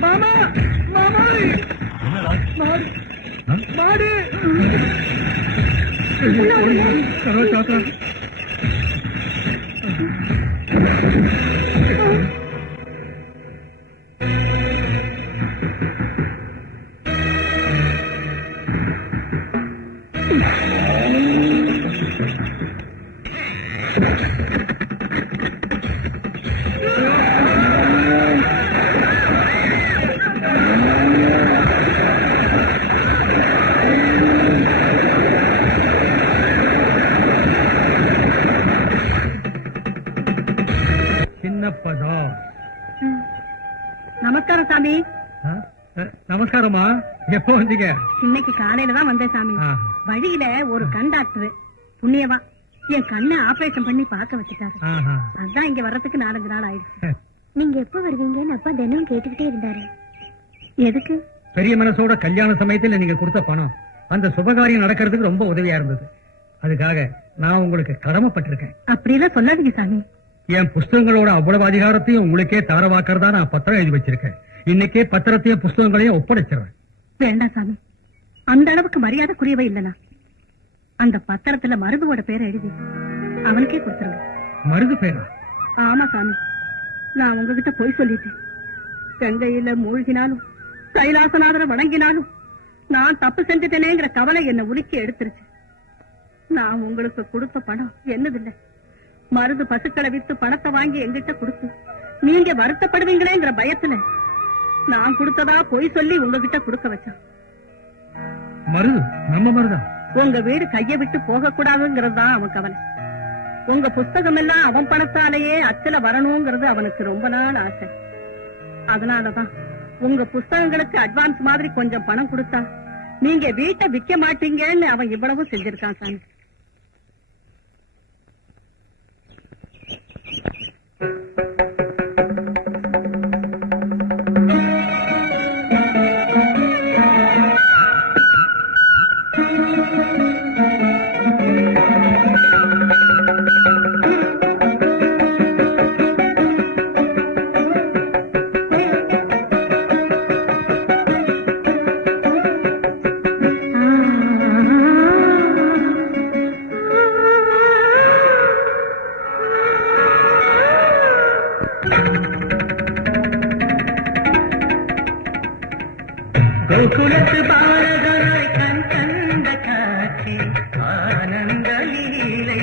மாமா மாமா நாடு நமஸ்காரம் சாமி. நமஸ்காரமா. எப்போ வந்தீங்க? இன்னைக்கு காலையில தான் வந்தேன் சாமி. வழியில ஒரு கண் டாக்டர் புண்ணியவா என் கண்ணை ஆபரேஷன் பண்ணி பார்க்க வச்சுட்டாரு. அதான் இங்க வர்றதுக்கு 4-5 நாள் ஆயிடுச்சு. நீங்க எப்ப வருவீங்கன்னு அப்பா தினம் கேட்டுக்கிட்டே இருந்தாரு. எதுக்கு? பெரிய மனசோட கல்யாண சமயத்தில் நீங்க கொடுத்த பணம் அந்த சுபகாரியம் நடக்கிறதுக்கு ரொம்ப உதவியா இருந்தது. அதுக்காக நான் உங்களுக்கு கடமைப்பட்டிருக்கேன். அப்படியெல்லாம் சொல்லாதீங்க சாமி. என் புஸ்தகங்களோட அவ்வளவு அதிகாரத்தையும் உங்களுக்கே தாரவாக்கிறதா நான் பத்திரம் எழுதி வச்சிருக்கேன். இன்னைக்கே பத்திரத்தையும் புஸ்தகங்களையும் ஒப்படைச்சிடுறேன். வேண்டாம் சாமி, அந்த அளவுக்கு மரியாதை குறையவே இல்லைனா. அந்த பத்திரத்துல மருதுவோட பேரை எழுதி அவனுக்கே கொடுத்துருங்க. மருது பேரா? ஆமா சாமி, நான் உங்ககிட்ட போய் சொல்லிட்டேன். கங்கையில மூழ்கினாலும் கைலாசநாதரை வணங்கினாலும் நான் தப்பு செஞ்சுட்டேனேங்கிற கவலை என்னை உலுக்கி எடுத்துருச்சு. நான் உங்களுக்கு கொடுத்த பணம் என்னதில்லை. மருது பசுக்களை வித்து பணத்தை வாங்கி எங்கிட்ட கொடுத்து நீங்க வருத்தப்படுவீங்களேங்கிற பயத்துல நான் கொடுத்ததா பொய் சொல்லி உங்ககிட்ட கொடுக்க வச்சேன். மருது நம்ம மருதான். உங்க வீடு கைய விட்டு போக கூடாதுங்கிறது தான் அவன் கவலை. உங்க புஸ்தகம் எல்லாம் அவன் பணத்தாலேயே அச்சுல வரணுங்கிறது அவனுக்கு ரொம்ப நாள் ஆசை. அதனாலதான் உங்க புஸ்தகங்களுக்கு அட்வான்ஸ் மாதிரி கொஞ்சம் பணம் கொடுத்தா நீங்க வீட்டை விற்க மாட்டீங்கன்னு அவன் இவ்வளவு செஞ்சிருக்கான் சாமி. கோகுலத்து பாரதனாய் கண் கண்ட காட்சி ஆனந்த லீலை.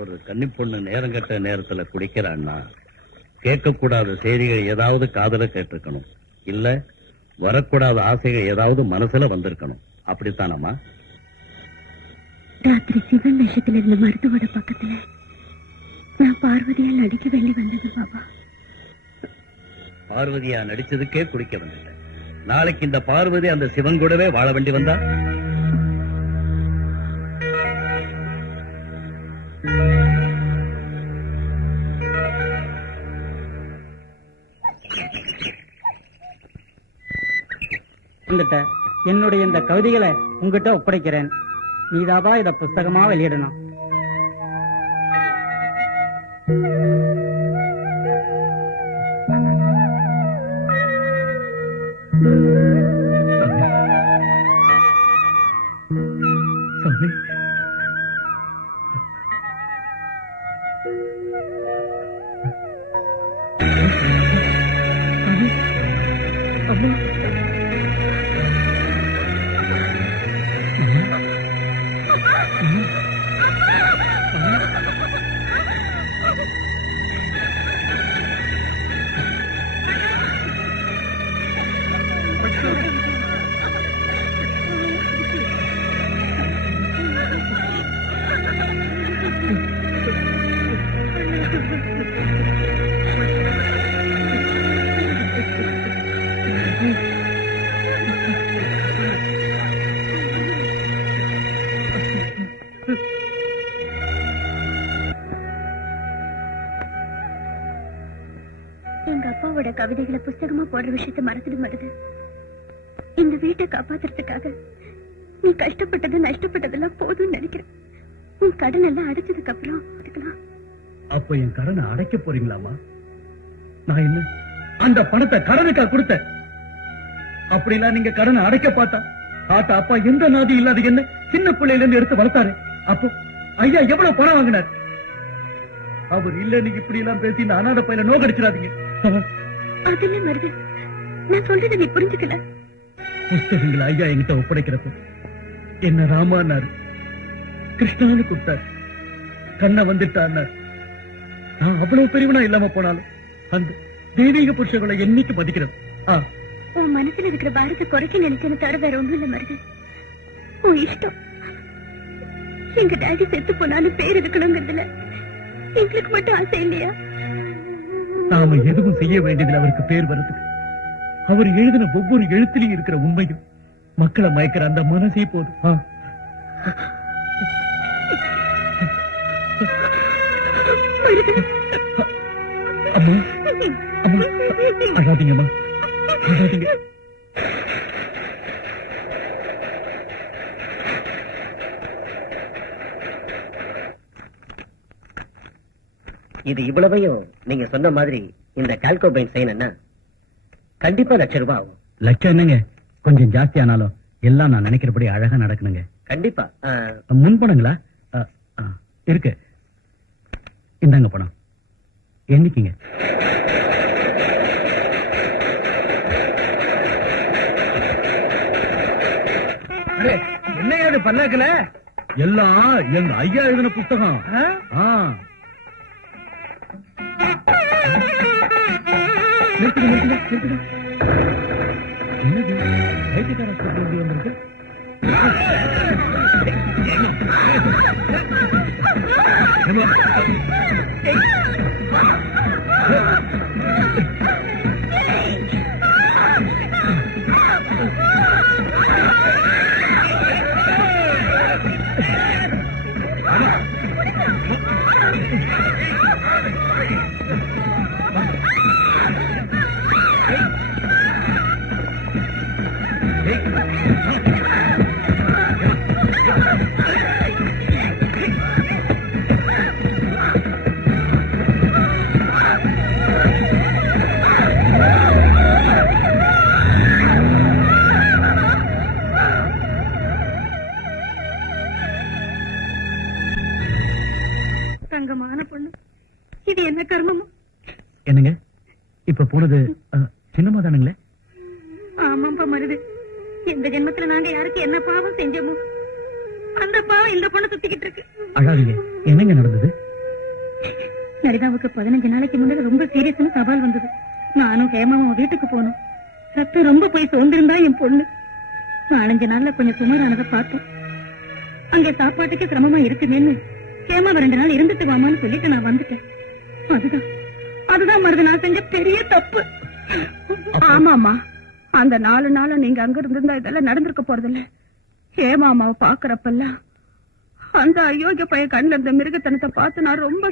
ஒரு கன்னி பொண்ணு நேரங்கட்ட நேரத்துல குடிக்கிறான்னா கேட்கக்கூடாத செய்திகள் ஏதாவது காதுல கேட்டிருக்கணும், இல்ல வரக்கூடாத ஆசைகள் ஏதாவது மனசுல வந்திருக்கணும். அப்படித்தானம்மா? ராத்திரி சிவன் வேஷத்துல இருந்த மருத்துவோட பக்கத்துல நான் பார்வதியா நடிக்க வேண்டி வந்தது பாபா. பார்வதியா நடிச்சதுக்கே குடிக்க வந்துட்டேன். நாளைக்கு இந்த பார்வதி அந்த சிவன் கூடவே வாழ வேண்டி வந்தா? என்னுடைய இந்த கவிதைகளை உங்ககிட்ட ஒப்படைக்கிறேன். நீதாபா இத புஸ்தகமா வெளியிடணும். அப்பாவோட கவிதைகளை புஸ்தகமா போடுற விஷயத்தை மறந்துட மாட்டது. இந்த வீட்டை காப்பாத்துறதுக்காக நீ கஷ்டப்பட்டது நஷ்டப்பட்டதெல்லாம் போதும்னு நினைக்கிறேன். உன் கடன் எல்லாம் அடைச்சதுக்கு அப்புறம் அதுக்கலாம். அப்ப என் கடனை அடைக்க போறீங்களாமா? நான் என்ன அந்த பணத்தை கடனுக்கா கொடுத்தேன்? அப்படிலாம் நீங்க கடனை அடைக்க பார்த்தா ஆத்தா அப்பா எந்த நாதி இல்லாத என்ன சின்ன பிள்ளையில இருந்து எடுத்து வளர்த்தாரு. அப்போ ஐயா எவ்வளவு பணம் வாங்கினார்? அவர் இல்ல நீங்க இப்படி எல்லாம் பேசி இந்த அனாதை பையில நோக்கடிச்சிடாதீங்க. அதெல்லாம் வருது. நான் சொல்றதை நீ புரிஞ்சுக்கல. புஸ்தகங்களை ஐயா என்கிட்ட ஒப்படைக்கிறப்ப என்ன ராமானாரு, கிருஷ்ணான்னு கொடுத்தாரு, கண்ண வந்துட்டான்னாரு. நான் அவ்வளவு பெரியவனா இல்லாம போனாலும் அந்த தெய்வீக புருஷங்களை என்னைக்கு மதிக்கிறேன். உன் மனசுல இருக்கிற பாரத்தை குறைக்க நினைச்சேன்னு தவிர வேற ஒண்ணும் இல்ல மருது. உன் இஷ்டம். எங்க டாடி செத்து போனாலும் பேர் இருக்கணுங்கிறதுல எங்களுக்கு மட்டும் ஆசை இல்லையா? நாம எதுவும் செய்ய வேண்டியதில் அவருக்கு பேர் வருது. அவர் எழுதின ஒவ்வொரு எழுத்திலையும் இருக்கிற உண்மையும் மக்களை மயக்கிற அந்த மனசே போதும். அம்மா அம்மா அழாதீங்கம்மா, அழாதீங்க. இது இவ்வளவையும் நீங்க சொன்ன மாதிரி இந்த கால்கோபைன் செய்யணும்னா கண்டிப்பா ₹1,00,000 ஆகும். லட்சம் என்னங்க, கொஞ்சம் ஜாஸ்தி ஆனாலும் எல்லாம் நான் நினைக்கிறபடி அழகா நடக்கணுங்க. கண்டிப்பா. முன்பணங்களா? இருக்கு, இந்தாங்க பணம், எண்ணிக்கிங்க. என்னையாது பல்லாக்கல? எல்லாம் எங்க ஐயா எழுதின புத்தகம். நிறுத்துங்க நிறுத்துங்க நிறுத்துங்க. என்னது வைத்தியக்கார சொல்லி வந்திருக்கு? தங்கமான பொண்ணு, இது என்ன கர்மமோ? என்னங்க இப்ப போனது சின்னமா தானுங்களே? ஆமாப்பா மருது, இந்த ஜென்மத்துல நாங்க யாருக்கு என்ன பாவம் செஞ்சோமோ அந்த பாவம் இந்த பொண்ணு சுத்திக்கிட்டு இருக்கு. அழாதீங்க, என்னங்க நடந்தது? லலிதாவுக்கு 15 நாளைக்கு முன்னாடி ரொம்ப சீரியஸ்னு சவால் வந்தது. நானும் ஹேமாவும் வீட்டுக்கு போனோம். ரத்தம் ரொம்ப போய் சோர்ந்திருந்தா என் பொண்ணு. 4-5 நாள்ல கொஞ்சம் சுமாரானதை பார்த்தோம். அங்க சாப்பாட்டுக்கு சிரமமா இருக்குமேன்னு ஹேமாவை 2 நாள் இருந்துட்டு வாமான்னு சொல்லிட்டு நான் வந்துட்டேன். அதுதான் மருது நான் செஞ்ச பெரிய தப்பு. ஆமாமா, அந்த 4 நாளும் நீங்க அங்க இருந்திருந்தா இதெல்லாம் நடந்திருக்க போறதில்ல. ஹேமாமாவை பாக்குறப்பெல்லாம் அந்த அயோக்கிய பைய கண்ணுல இருந்த மிருகத்தனத்தை பார்த்து நான் ரொம்ப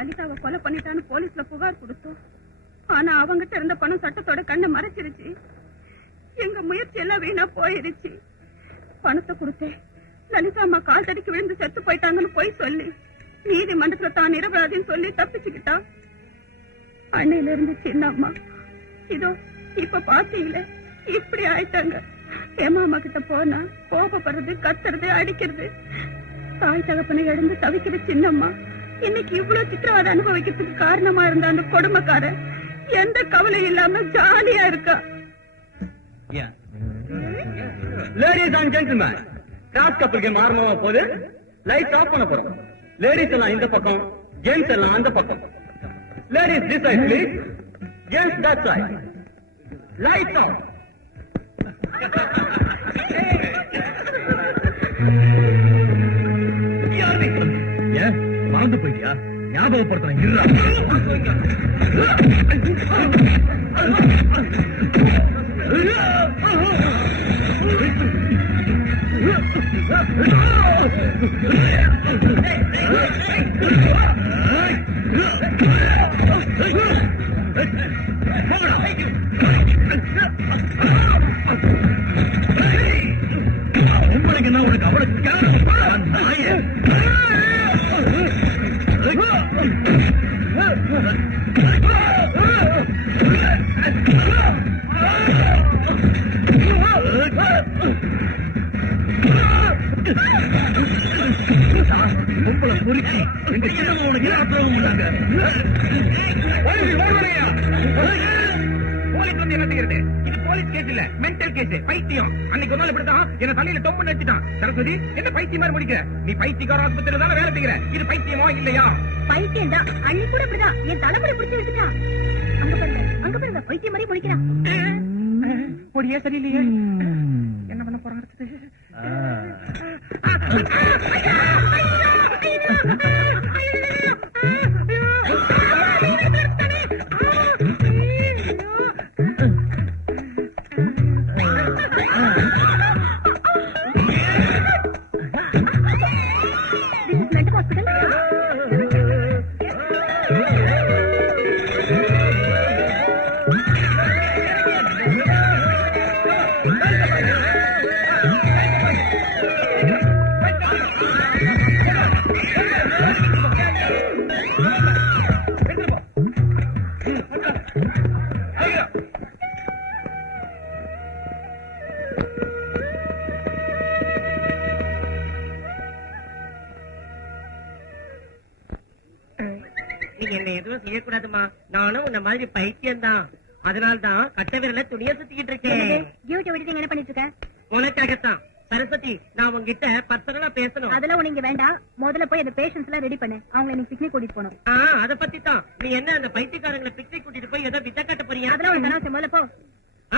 லலிதாவை கொலை பண்ணிட்டான்னு போலீஸ்ல புகார் கொடுத்தோம். ஆனா அவங்கிட்ட இருந்த பணம் சட்டத்தோட கண்ணை மறைச்சிருச்சு. எங்க முயற்சி எல்லாம் வீணா போயிருச்சு. பணத்தை கொடுத்தேன். லலிதா அம்மா கால் தடிக்கு விழுந்து செத்து போயிட்டாங்கன்னு போய் சொல்லி நீதிமன்றத்துல தான் நிரபராதின்னு சொல்லி தப்பிச்சுக்கிட்டா. அன்னையில இருந்து சின்ன அம்மா இதோ இப்ப பாத்தீங்களே இப்படி ஆயிட்டாங்க. ஏமாமா கிட்ட போனா கோபப்படுறது, கத்துறது, அடிக்கிறது. தாய் தகப்பனை இழந்து தவிக்கிற சின்னம்மா இன்னைக்கு இவ்வளவு சித்திரவதை அனுபவிக்கிறதுக்கு காரணமா இருந்த அந்த கொடுமைக்காரன் எந்த கவலை இல்லாம ஜாலியா இருக்கா. லேடிஸ் அண்ட் ஜென்டில்மேன், கிராஸ் கப்பல் கேம் ஆரம்பமா போது லைட் ஆஃப் பண்ண போறோம். லேடிஸ் எல்லாம் இந்த பக்கம், ஜென்ட்ஸ் எல்லாம் அந்த பக்கம். Ladies this side please, gents that side. Light off. ஏன் மறந்து போயிட்டியா? ஞாபகப்படுத்துறேன். உங்களுக்கு என்ன உனக்கு அவ்வளவு உங்களை குறிச்சி எங்க சின்னமா உனக்கு அப்புறம் போலீஸ் வந்து என்னத்துக்கிறது? இது போலீஸ் கேஸ் இல்ல, மென்டல் கேஸ். பைத்தியம். அன்னைக்கு ஒரு நாள் இப்படித்தான் என்ன தலையில தொப்பு வச்சுட்டான். சரஸ்வதி, என்ன பைத்தியம் மாதிரி முடிக்கிற? நீ பைத்தியக்கார ஆஸ்பத்திரியில தானே வேலை செய்கிற. இது பைத்தியமா இல்லையா? பைத்தியம் தான். அன்னைக்கு கூட அப்படிதான் என் தலைமுறை பிடிச்சி வச்சுட்டான். அங்க பாருங்க பைத்தியம் மாதிரி முடிக்கிறான். பொடியே சரியில்லையே. என்ன பண்ண போறான் அடுத்தது? நீங்க என்ன எதுவும் செய்யக்கூடாதுமா. நானும் உன்ன மாதிரி பைத்தியம் தான். அதனால்தான் கட்ட விரல துணிய சுத்திக்கிட்டு இருக்கேன். டியூட்டி விட்டு என்ன பண்ணிட்டு இருக்க? உனக்காகத்தான். சரஸ்வதி, நான் உங்ககிட்ட பர்சனலா பேசணும். அதெல்லாம் உனக்கு வேண்டாம். முதல்ல போய் அந்த பேஷன்ஸ் எல்லாம் ரெடி பண்ணு. அவங்க எனக்கு பிக்னிக் கூட்டிட்டு போகணும். அத பத்தி தான். நீ என்ன அந்த பைத்தியக்காரங்களை பிக்னிக் கூட்டிட்டு போய் ஏதோ வித்த கட்ட போறியா? அதெல்லாம் உனக்கு அனாவசியம். முதல்ல போ.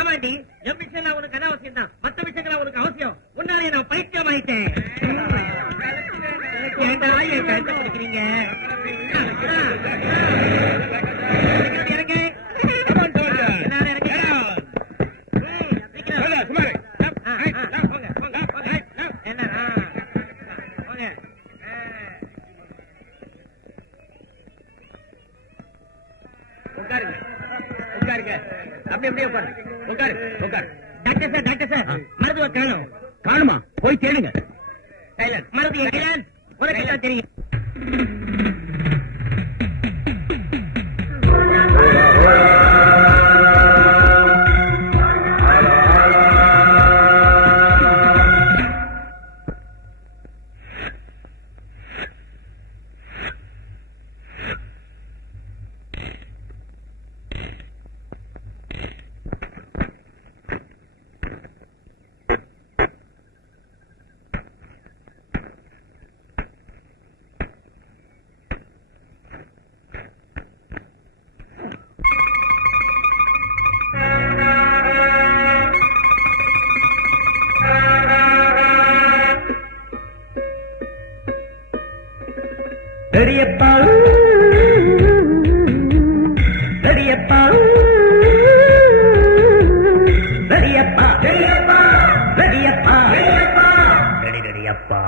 ஆமாண்டி, என் விஷயம் உனக்கு அனாவசியம் தான். மத்த விஷயங்களா உனக்கு அவசியம். உன்னாலே நான் பைத்தியம் ஆயிட்டேன். ஏண்டா என் கழுத்தை பிடிக்கிறீங்க? இறங்கு. எல்லாரும் இறங்கு. உட்காருங்க, உட்காருங்க. அப்படி அப்படியே உட்காரு. உட்காரு, உட்காரு. டாக்டர் சார், மருத்துவ காணும். காணுமா? போய் கேளுங்க. மருத்துவ சைலன்ஸ். உனக்கு தான் தெரியும். பெரியப்பா பெரியப்பா பெரியப்பா பெரியப்பா பெரியப்பா பெரியப்பா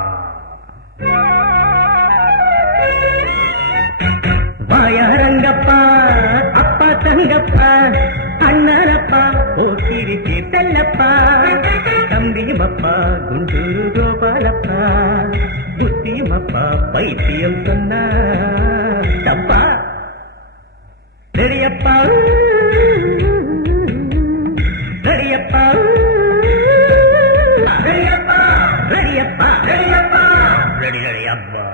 வாயாரங்கப்பா அப்பா தங்கப்பா அண்ணனப்பா போத்திருக்கே செல்லப்பா தம்பியுமப்பா குண்டூரு கோபாலப்பா புத்தியுமப்பா பைத்தியம் சொன்னா தப்பா ரெடியப்பா ரெடியப்பா ரெடியப்பா ரெடியப்பா ரெடியப்பா ரெடி ரெடியப்பா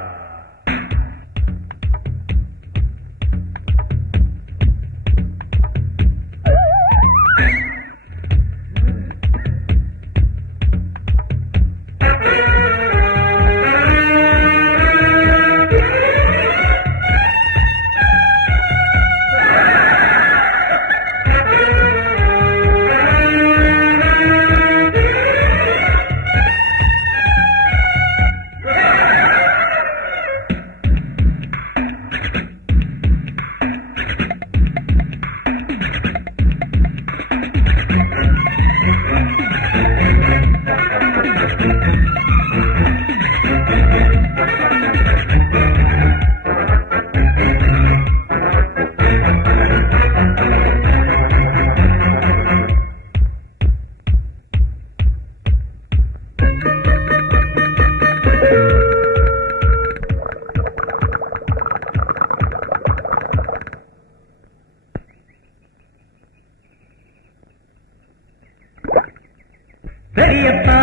ரெடியப்பா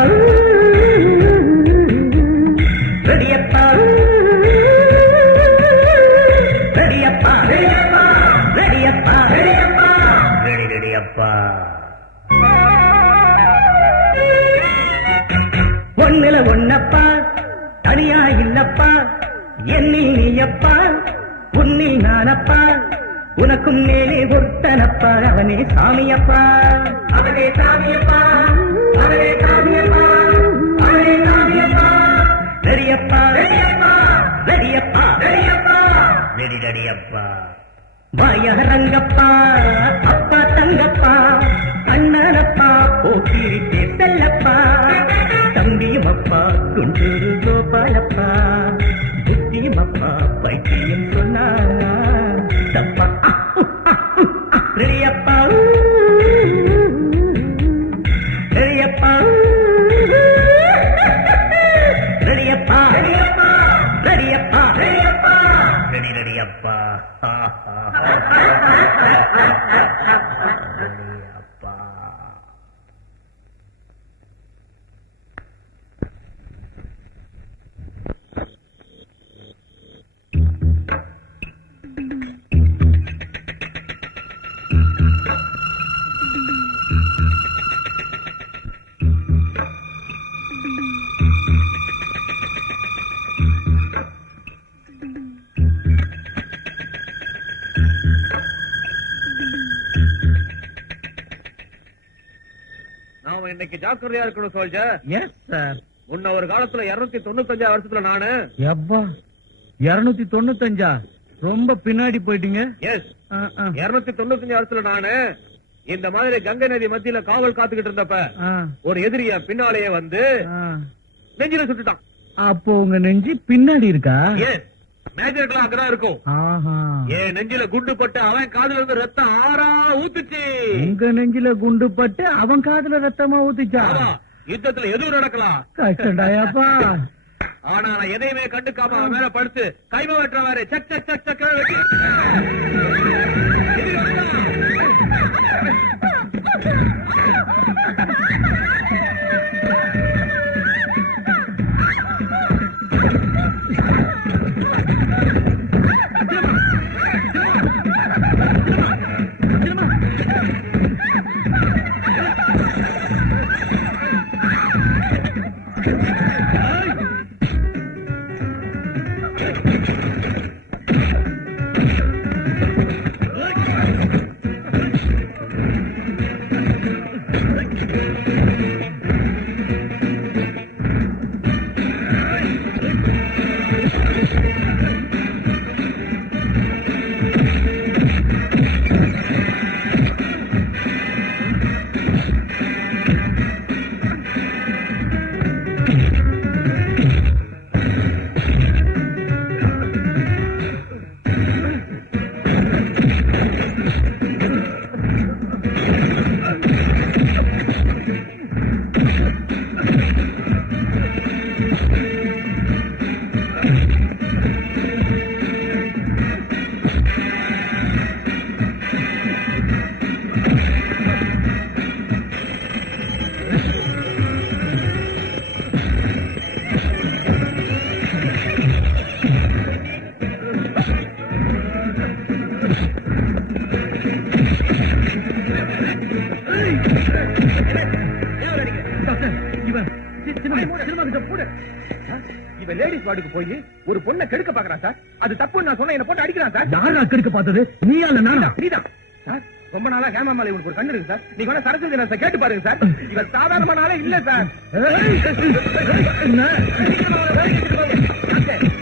ரெடியப்பா ரெடியப்பா ரெடியப்பா ரெடியப்பா ரெடியப்பா ரெடி ரெடியப்பா ஒண்ணுல ஒன்னப்பா தனியா இல்லப்பா என்னில் நீயப்பா உன்னில் நானப்பா உனக்கும் மேலே ஒருத்தனப்பா அவனே சாமியப்பா அவனே சாமியப்பா அவனே சாமியப்பா அவனே சாமியப்பா ரெடியப்பா ரெடியப்பா ரெடியப்பா ரெடியப்பா ரெடி ரெடியப்பா வாயரங்கப்பா அப்பா தங்கப்பா அண்ணனப்பா போக்கிரிட்டே செல்லப்பா தம்பியுமப்பா குண்டூரு கோபாலப்பா புத்தியுமப்பா பைத்தியம் சொன்னா தப்பா ரெடியப்பா ரெடியப்பா ரெடியப்பா ரெடியப்பா ரெடியப்பா ரெடியப்பா ரெடி ரெடியப்பா ரெடியப்பா நாம இன்னைக்கு ஜாக்கிரதையா இருக்கணும் சோல்ஜர். Yes sir. முன்ன ஒரு காலத்துல 295 வருஷத்துல நானு எப்பா 295 ரொம்ப பின்னாடி போயிட்டீங்க. எஸ் 295 வருஷத்துல நானு இந்த மாதிரி கங்கை நதி மத்தியில காவல் காத்துக்கிட்டு இருந்தப்ப ஒரு எதிரிய பின்னாலேயே வந்து நெஞ்சில சுட்டுட்டான். அப்போ உங்க நெஞ்சு பின்னாடி இருக்கா? எஸ் மேஜருக்குலாம் அங்கதான் இருக்கும். என் நெஞ்சில குண்டு பட்டு அவன் காதுல இருந்து ரத்தம் ஆறா ஊத்துச்சு. உங்க நெஞ்சில குண்டு பட்டு அவன் காதுல ரத்தமா ஊத்துச்சா? யுத்தத்துல எதுவும் நடக்கலாம். கஷ்டடாயாப்பா. ஆனா நான் எதையுமே கண்டுக்காம அவன் மேல படுத்து கைம வெட்டுற மாதிரி சக் சக் சக் சக் இவன் லேடிஸ் வார்டுக்கு போய் ஒரு பொண்ணை கெடுக்க பாக்குறான் சார். அது தப்பு நான் சொன்ன, என்ன போட்டு அடிக்கிறான் சார். யாரா கெடுக்க பார்த்தது? நீயா இல்ல நானா? நீதான் சார். ரொம்ப நாளா ஹேமா மேல இவனுக்கு ஒரு கண்ணு இருக்கு சார். நீங்க வேணா சரஸ்வதி சார் கேட்டு பாருங்க சார். இவன் சாதாரணமானாலே இல்ல சார்.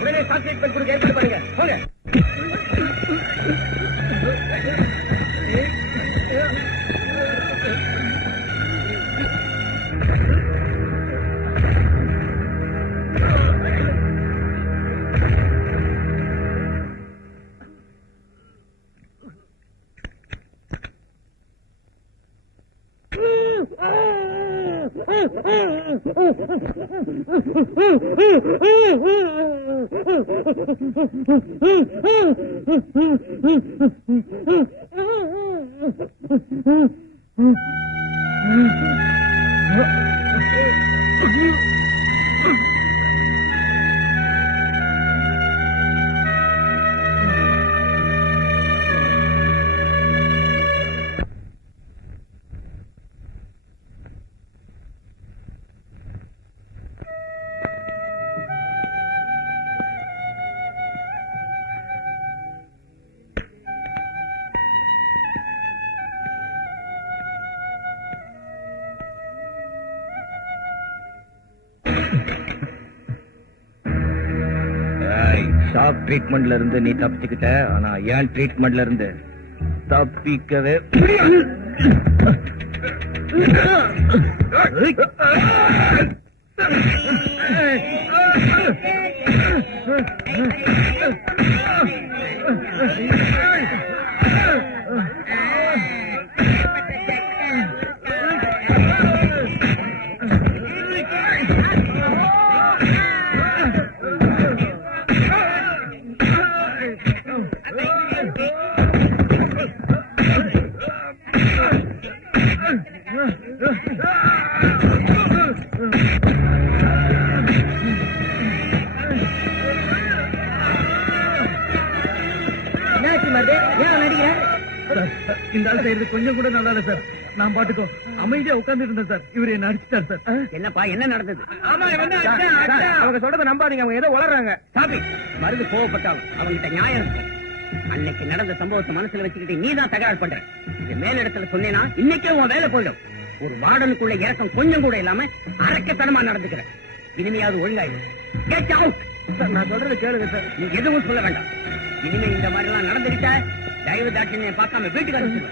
உடனே சார் ட்ரீட்மெண்ட் கொடுக்க ஏற்பாடு பண்ணுங்க. போங்க. ஷாக் ட்ரீட்மெண்ட்ல இருந்து நீ தப்பிச்சுக்கிட்ட. ஆனா ஏன் ட்ரீட்மெண்ட்ல இருந்து தப்பிக்கவே இந்த ஆள் செய்யறது கொஞ்சம் கூட நல்லா இல்ல சார். நான் பாட்டுக்கோ அமைதியா உட்கார்ந்து இருந்தேன் சார். இவரு என்ன அடிச்சிட்டார் சார். என்னப்பா என்ன நடந்தது? அவங்க சொல்றத நம்பாதீங்க. அவங்க ஏதோ வளர்றாங்க. சாமி மருந்து கோவப்பட்டாலும் அவங்கிட்ட நியாயம் இருக்கு. அன்னைக்கு நடந்த சம்பவத்தை மனசுல வச்சுக்கிட்டு நீ தான் தகராறு பண்ற. இது மேலிடத்துல சொன்னேன்னா இன்னைக்கே உன் வேலை போயிடும். ஒரு வார்டனுக்குள்ள இறக்கம் கொஞ்சம் கூட இல்லாம அரக்கத்தனமா நடந்துக்கிற. இனிமையாவது ஒழுங்காயிடும். Get out. சார் நான் சொல்றது கேளுங்க சார். நீ எதுவும் சொல்ல வேண்டாம். இனிமே இந்த மாதிரி எல்லாம் நடந்துக்கிட்ட தயவு தாட்சியை பார்க்காம வீட்டுக்கு அனுப்பிச்சு.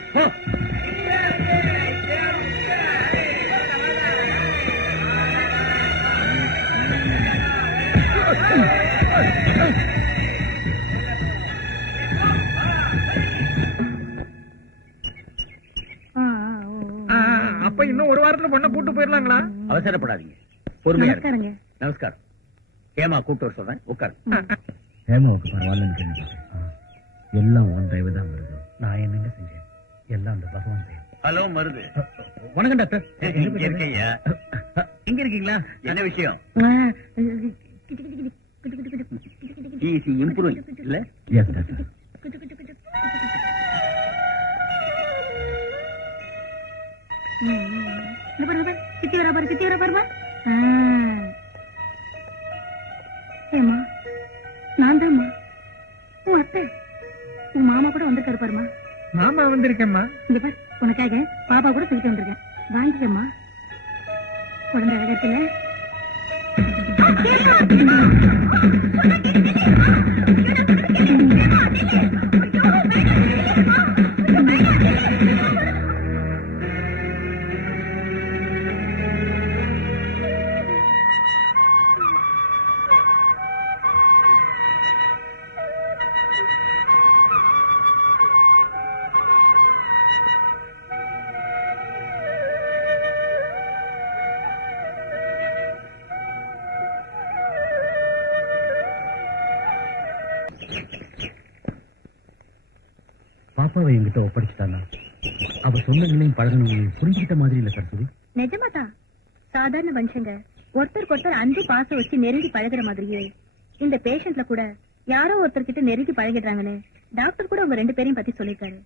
அப்ப இன்னும் ஒரு வாரத்துல பொண்ணை கூட்டு போயிடலாங்களா? அவசரப்படாதீங்க, பொறுமையா இருங்க. நமஸ்காரங்க. நமஸ்காரம். ஏமா கூப்பிட்டு வர சொல்றேன், உட்காரு. ஹேமாவுக்கு பரவாயில்லன்னு கேள்விப்பட்டேன். எல்லாம் உன் தயவு தான் வருது. நான் என்னங்க செஞ்சேன்? எல்லாம் அந்த பகவான் தயவு. ஹலோ மருது. வணக்கம் டாக்டர். இங்க இருக்கீங்க? இங்க இருக்கீங்களா? என்ன விஷயம்? இம்ப்ரூவ் இல்ல? Yes doctor. சித்தி வரா பாரு, சித்தி வரா பாருமா. ஏமா நான் தான்மா உன் அத்தை. உன் மாமா கூட வந்திருக்காரு பாருமா. மாமா வந்திருக்கேம்மா. இங்க பாரு, உனக்காக பாப்பா கூட தூக்கிட்டு வந்திருக்கேன். வாங்கிக்கம்மா. குழந்தை அழகா இருக்குல்ல? பாப்பாவை என்கிட்ட ஒப்படைச்சிட்டானா? அவ சொன்னங்களையும் பழகணுங்களையும் புரிஞ்சுக்கிட்ட மாதிரி இல்ல சார். சொல்லு. நிஜமாதான். சாதாரண மனுஷங்க ஒருத்தருக்கு ஒருத்தர் அன்பு பாசம் வச்சு நெருங்கி பழகுற மாதிரியே இந்த பேஷண்ட்ல கூட யாரோ ஒருத்தர்கிட்ட நெருங்கி பழகிடுறாங்கன்னு டாக்டர் கூட உங்க 2 பேரையும் பத்தி சொல்லிருக்காரு.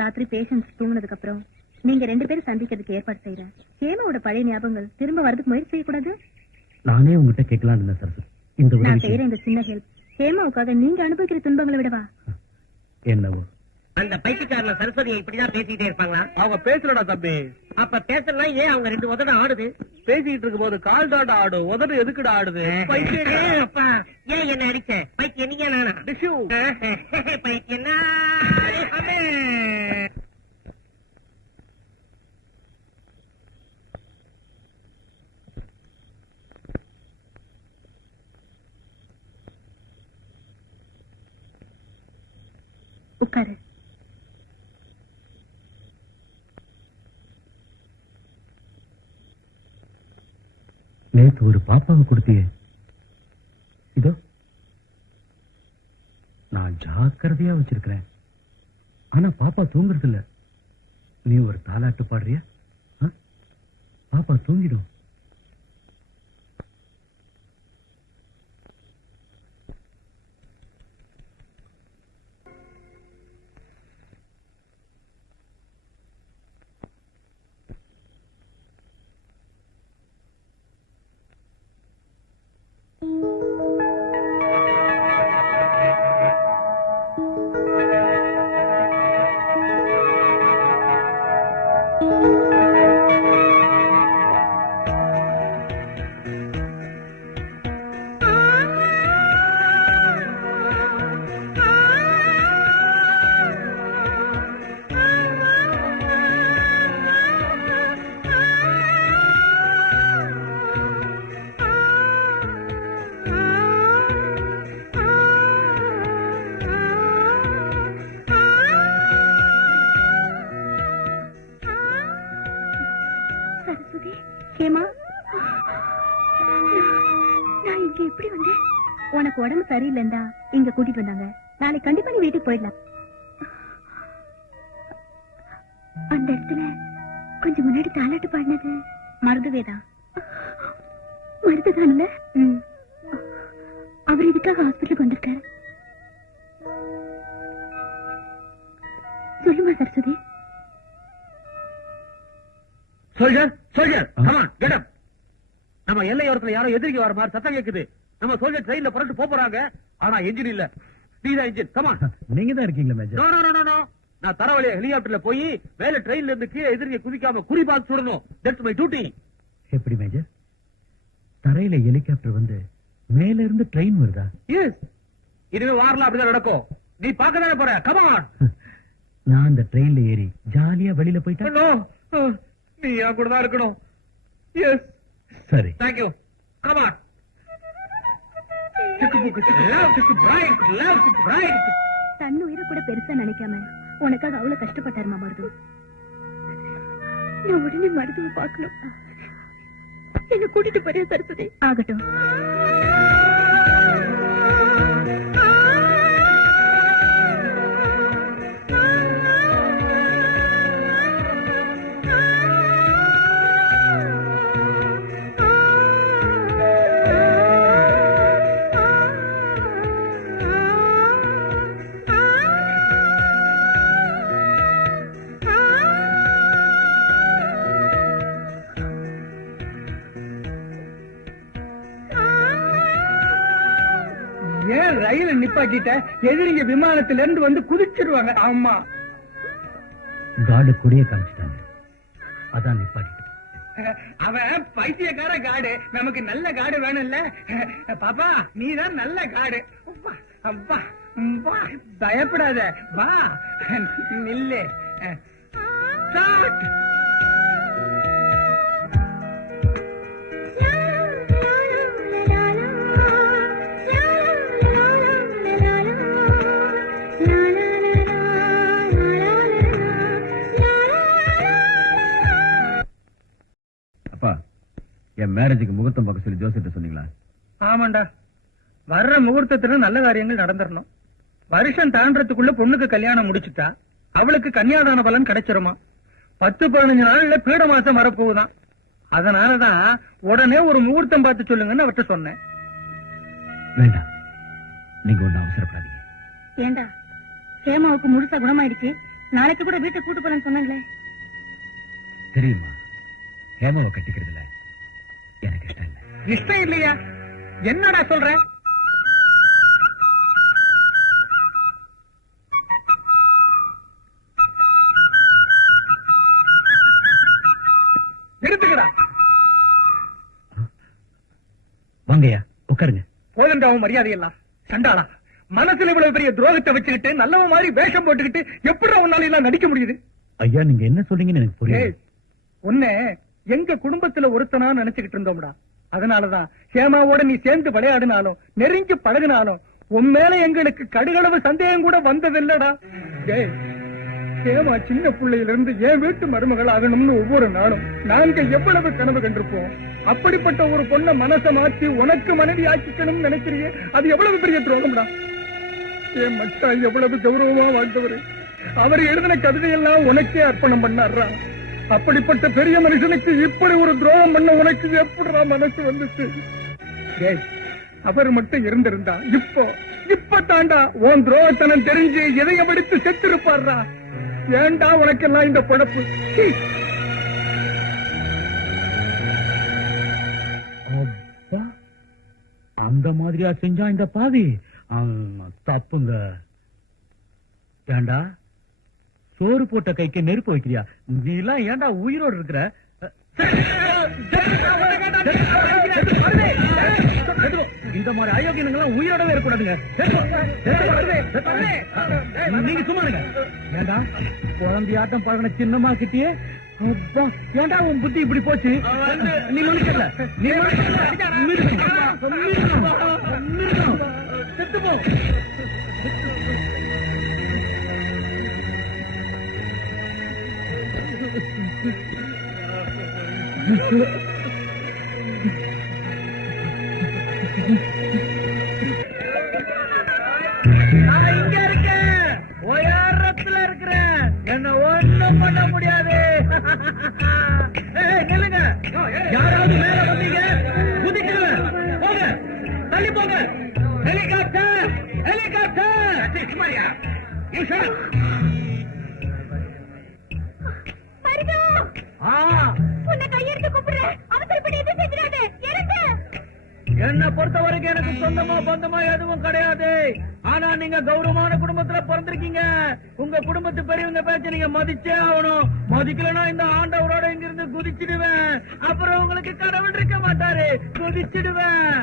ராத்திரி பேஷண்ட்ஸ் தூங்குனதுக்கு அப்புறம் நீங்க 2 பேரும் சந்திக்கிறதுக்கு ஏற்பாடு செய்யறேன். ஹேமாவோட பழைய ஞாபகங்கள் திரும்ப வரதுக்கு முயற்சி செய்யக்கூடாது. நானே உங்ககிட்ட கேட்கலாம் இருந்தேன் சரஸ்வதி. இந்த நான் உதவி செய்யற இந்த சின்ன ஹெல்ப் ஹேமாவுக்காக நீங்க அனுபவிக்கிற துன்பங்களை விடவா? என்னவோ அந்த பைத்தியக்காரன சரஸ்வதியை இப்படிதான் பேசிக்கிட்டே இருப்பாங்களா? அவங்க பேசுறடா தம்பி. அப்ப பேசலாம் ஏன் அவங்க 2 உதட ஆடுது? பேசிக்கிட்டு இருக்கும் போது கால் தாண்டா ஆடு, உதடு எதுக்குடா ஆடுது? பைத்தியமே. ஏய் அப்பா, ஏன் என்ன அடிச்ச? பைத்தியம் நீங்க நானா? டிஷ்யூ. பைத்தியம் உட்காரு. நேத்து ஒரு பாப்பாவை கொடுத்தியே, இதோ நான் ஜாக்கிரதையா வச்சிருக்கிறேன். ஆனா பாப்பா தூங்குறது இல்ல. நீ ஒரு தாலாட்டு பாடுறியா? பாப்பா தூங்கிடும். உனக்கு உடம்பு சரியில்லைண்டா இங்க கூட்டிட்டு வந்தாங்க. நாளைக்கு கண்டிப்பா நீ வீட்டுக்கு போயிடலாம். அந்த இடத்துல கொஞ்சம் முன்னாடி தாலாட்டு பாடினது மருதுவேதா? மருதுதான்ல? அவர் இதுக்காக ஹாஸ்பிட்டலுக்கு வந்திருக்காரு. சொல்லுமா Saraswathi? Soldier, soldier, come on, get up. நம்ம எல்லையோரத்துல யாரோ எதிரிக்கு வர மாதிரி சத்தம் கேக்குது. நம்ம சோல்ஜர் ட்ரெயின்ல புறட்டு போறாங்க. ஆனா என்ஜின் இல்ல. நீதான் என்ஜின். come on. நீங்க தான் இருக்கீங்களா major? No no no no. நான் தரவழியா ஹெலிகாப்டர்ல போய் மேல ட்ரெயின்ல இருந்து கீழே எதிரியை குதிக்காம குறிபார்த்து சுடணும். That's my duty. எப்படி மேஜர்? தரையில ஹெலிகாப்டர் வந்து மேல இருந்து ட்ரெயின் வருதா? எஸ். இதுவே வாரலாம் அப்படிதான் நடக்கும். நீ பார்க்கதானே போற. come on. நான் அந்த ட்ரெயின்ல ஏறி ஜாலியா வெளியில போயிட்டேன். நோ, நீ என் கூட தான் இருக்கணும். எஸ். சரி. Thank you. come on. தன் உயிரை கூட பெருசா நினைக்காம உனக்காக அவ்வளவு கஷ்டப்பட்டாருமா மருது. நான் உடனே மருதுவை பார்க்கணும். என்ன கூட்டிட்டு போறியா சரஸ்வதி? ஆகட்டும். ஏன் ரயில நிப்பாட்டிட்ட? எதிரிங்க விமானத்துல இருந்து வந்து குதிச்சிருவாங்க. ஆமா, காடு கொடிய காமிச்சிட்டாங்க. அதான் நிப்பாட்டிட்டு. அவன் பைத்தியக்கார காடு. நமக்கு நல்ல காடு வேணும்ல பாப்பா? நீதான் நல்ல காடு. அப்பா, அப்பா, வா, பயப்படாத, வா, நில்லு. ஸ்டார்ட். என் மேரேஜுக்கு முகூர்த்தம் பார்க்க சொல்லி ஜோசிட்ட சொன்னீங்களா? ஆமாண்டா, வர்ற முகூர்த்தத்துல நல்ல காரியங்கள் நடந்துடணும். வருஷம் தாண்டறதுக்குள்ள பொண்ணுக்கு கல்யாணம் முடிச்சுட்டா அவளுக்கு கன்னியாதான பலன் கிடைச்சிருமா. 10-15 நாள்ல பீட மாசம் வரப்போகுதான். அதனாலதான் உடனே ஒரு முகூர்த்தம் பார்த்து சொல்லுங்கன்னு அவர்கிட்ட சொன்னேன். வேண்டாம், நீங்க ஒண்ணு அவசரப்படாதீங்க. ஏண்டா, ஹேமாவுக்கு முழுசா குணமாயிடுச்சு. நாளைக்கு கூட வீட்டை கூட்டு போறேன்னு சொன்னாங்களே. தெரியுமா, ஹேமாவை கட்டிக்கிறதுல எனக்கு இஷ்டம் இல்லை. இஷ்டம் இல்லையா? என்னடா சொல்ற? எடுத்துக்கடா. வாங்கய்யா, உட்காருங்க. போதண்டாவும் மரியாதையெல்லாம் சண்டாளா, மனசுல இவ்வளவு பெரிய துரோகத்தை வச்சுக்கிட்டு நல்லவ மாதிரி வேஷம் போட்டுக்கிட்டு எப்படி உன்னால எல்லாம் நடிக்க முடியுது? ஐயா, நீங்க என்ன சொல்றீங்கன்னு எனக்கு புரியல. ஏய், உன்னை எங்க குடும்பத்துல ஒருத்தனா நினைச்சுக்கிட்டு இருந்தோம்டா. அதனாலதான் ஹேமாவோட நீ சேர்ந்து விளையாடினாலும் நெருங்கி பழகினாலும் உன் மேல எங்களுக்கு கடுகளவு சந்தேகம் கூட வந்ததில்லடா. ஏய், ஹேமா சின்ன பிள்ளையில இருந்து என் வீட்டு மருமகள் ஆகணும்னு ஒவ்வொரு நாளும் நாங்க எவ்வளவு கனவு கண்டிருப்போம். அப்படிப்பட்ட ஒரு பொண்ணை மனசை மாற்றி உனக்கு மனைவி ஆக்கிக்கணும்னு நினைக்கிறீங்க, அது எவ்வளவு பெரிய துரோகம்டா. என் மச்சான் எவ்வளவு கௌரவமா வாழ்ந்தவர். அவர் எழுதின கவிதையெல்லாம் உனக்கே அர்ப்பணம் பண்ணாரா. அப்படிப்பட்ட பெரிய மனுஷனுக்கு இப்படி ஒரு துரோகம் பண்ண உனக்கு எப்படிடா மனசு வந்துச்சு? ஏய், அவர் மட்டும் இருந்திருந்தா இப்ப தாண்டா உன் துரோகத்தனம் தெரிஞ்சு எதைய படித்து செத்திருப்பாரா. ஏண்டா உனக்கெல்லாம் இந்த பழப்பு? சீ. அப்பா, அந்த மாதிரியா செஞ்சா இந்த பாவி? தப்புங்க. ஏண்டா சோறு போட்ட கைக்கு நெருப்பு வைக்கிறியா? நீ எல்லாம் ஏண்டா உயிரோடு இருக்கிற? இந்த மாதிரி அயோக்கியங்கள்லாம் உயிரோடவே இருக்கக்கூடாதுங்க. நீங்க சும்மா இருங்க. ஏண்டா குழந்தையாட்டம் பழகின சின்னமா கிட்டியே ஏண்டா உன் புத்தி இப்படி போச்சு? நீ நினைக்கல, நீ செத்து போ. நான் இங்க இருக்கேன், உயரத்துல இருக்கிறேன், என்ன ஒண்ணும் பண்ண முடியாது. நில்லுங்க, யாராவது மேல வந்தீங்க குதிக்கல, போங்க, தள்ளி போங்க. Helicopter, helicopter. உன்னை கையெடுத்து கூப்பிடுறேன். அவசரப்படி எதுவும் செஞ்சிடாதே. இறங்கு. என்ன பொறுத்த வரைக்கும் எனக்கு சொந்தமா பந்தமா எதுவும் கிடையாது. ஆனா நீங்க கௌரவமான குடும்பத்துல பிறந்திருக்கீங்க. உங்க குடும்பத்து பெரியவங்க பேச்ச நீங்க மதிச்சே ஆகணும். மதிக்கலன்னா இந்த ஆண்டவரோட இங்கிருந்து குதிச்சிடுவேன். அப்புறம் உங்களுக்கு கடவுள் இருக்க மாட்டாரு, குதிச்சிடுவேன்.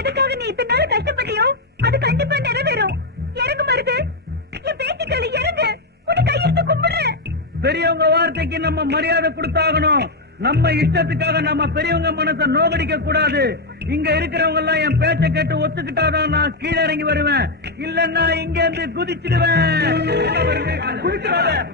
எதுக்காக நீ இத்தனை நாள் கஷ்டப்பட்டியோ அது கண்டிப்பா நிறைவேறும். இறங்கு மருது, என் பேச்சுக்களை இறங்கு. உன்னை கையெடுத்து கும்பிடுறேன். பெரியவங்க வார்த்தைக்கு நம்ம மரியாதை கொடுத்தாகணும். நம்ம இஷ்டத்துக்காக நம்ம பெரியவங்க மனசை நோகடிக்க கூடாது. இங்க இருக்கிறவங்க எல்லாம் என் பேச்ச கேட்டு ஒத்துக்கிட்டாதான் நான் கீழே இறங்கி வருவேன். இல்லன்னா இங்க இருந்து குதிச்சிடுவேன். குதிச்சிடுவேன்.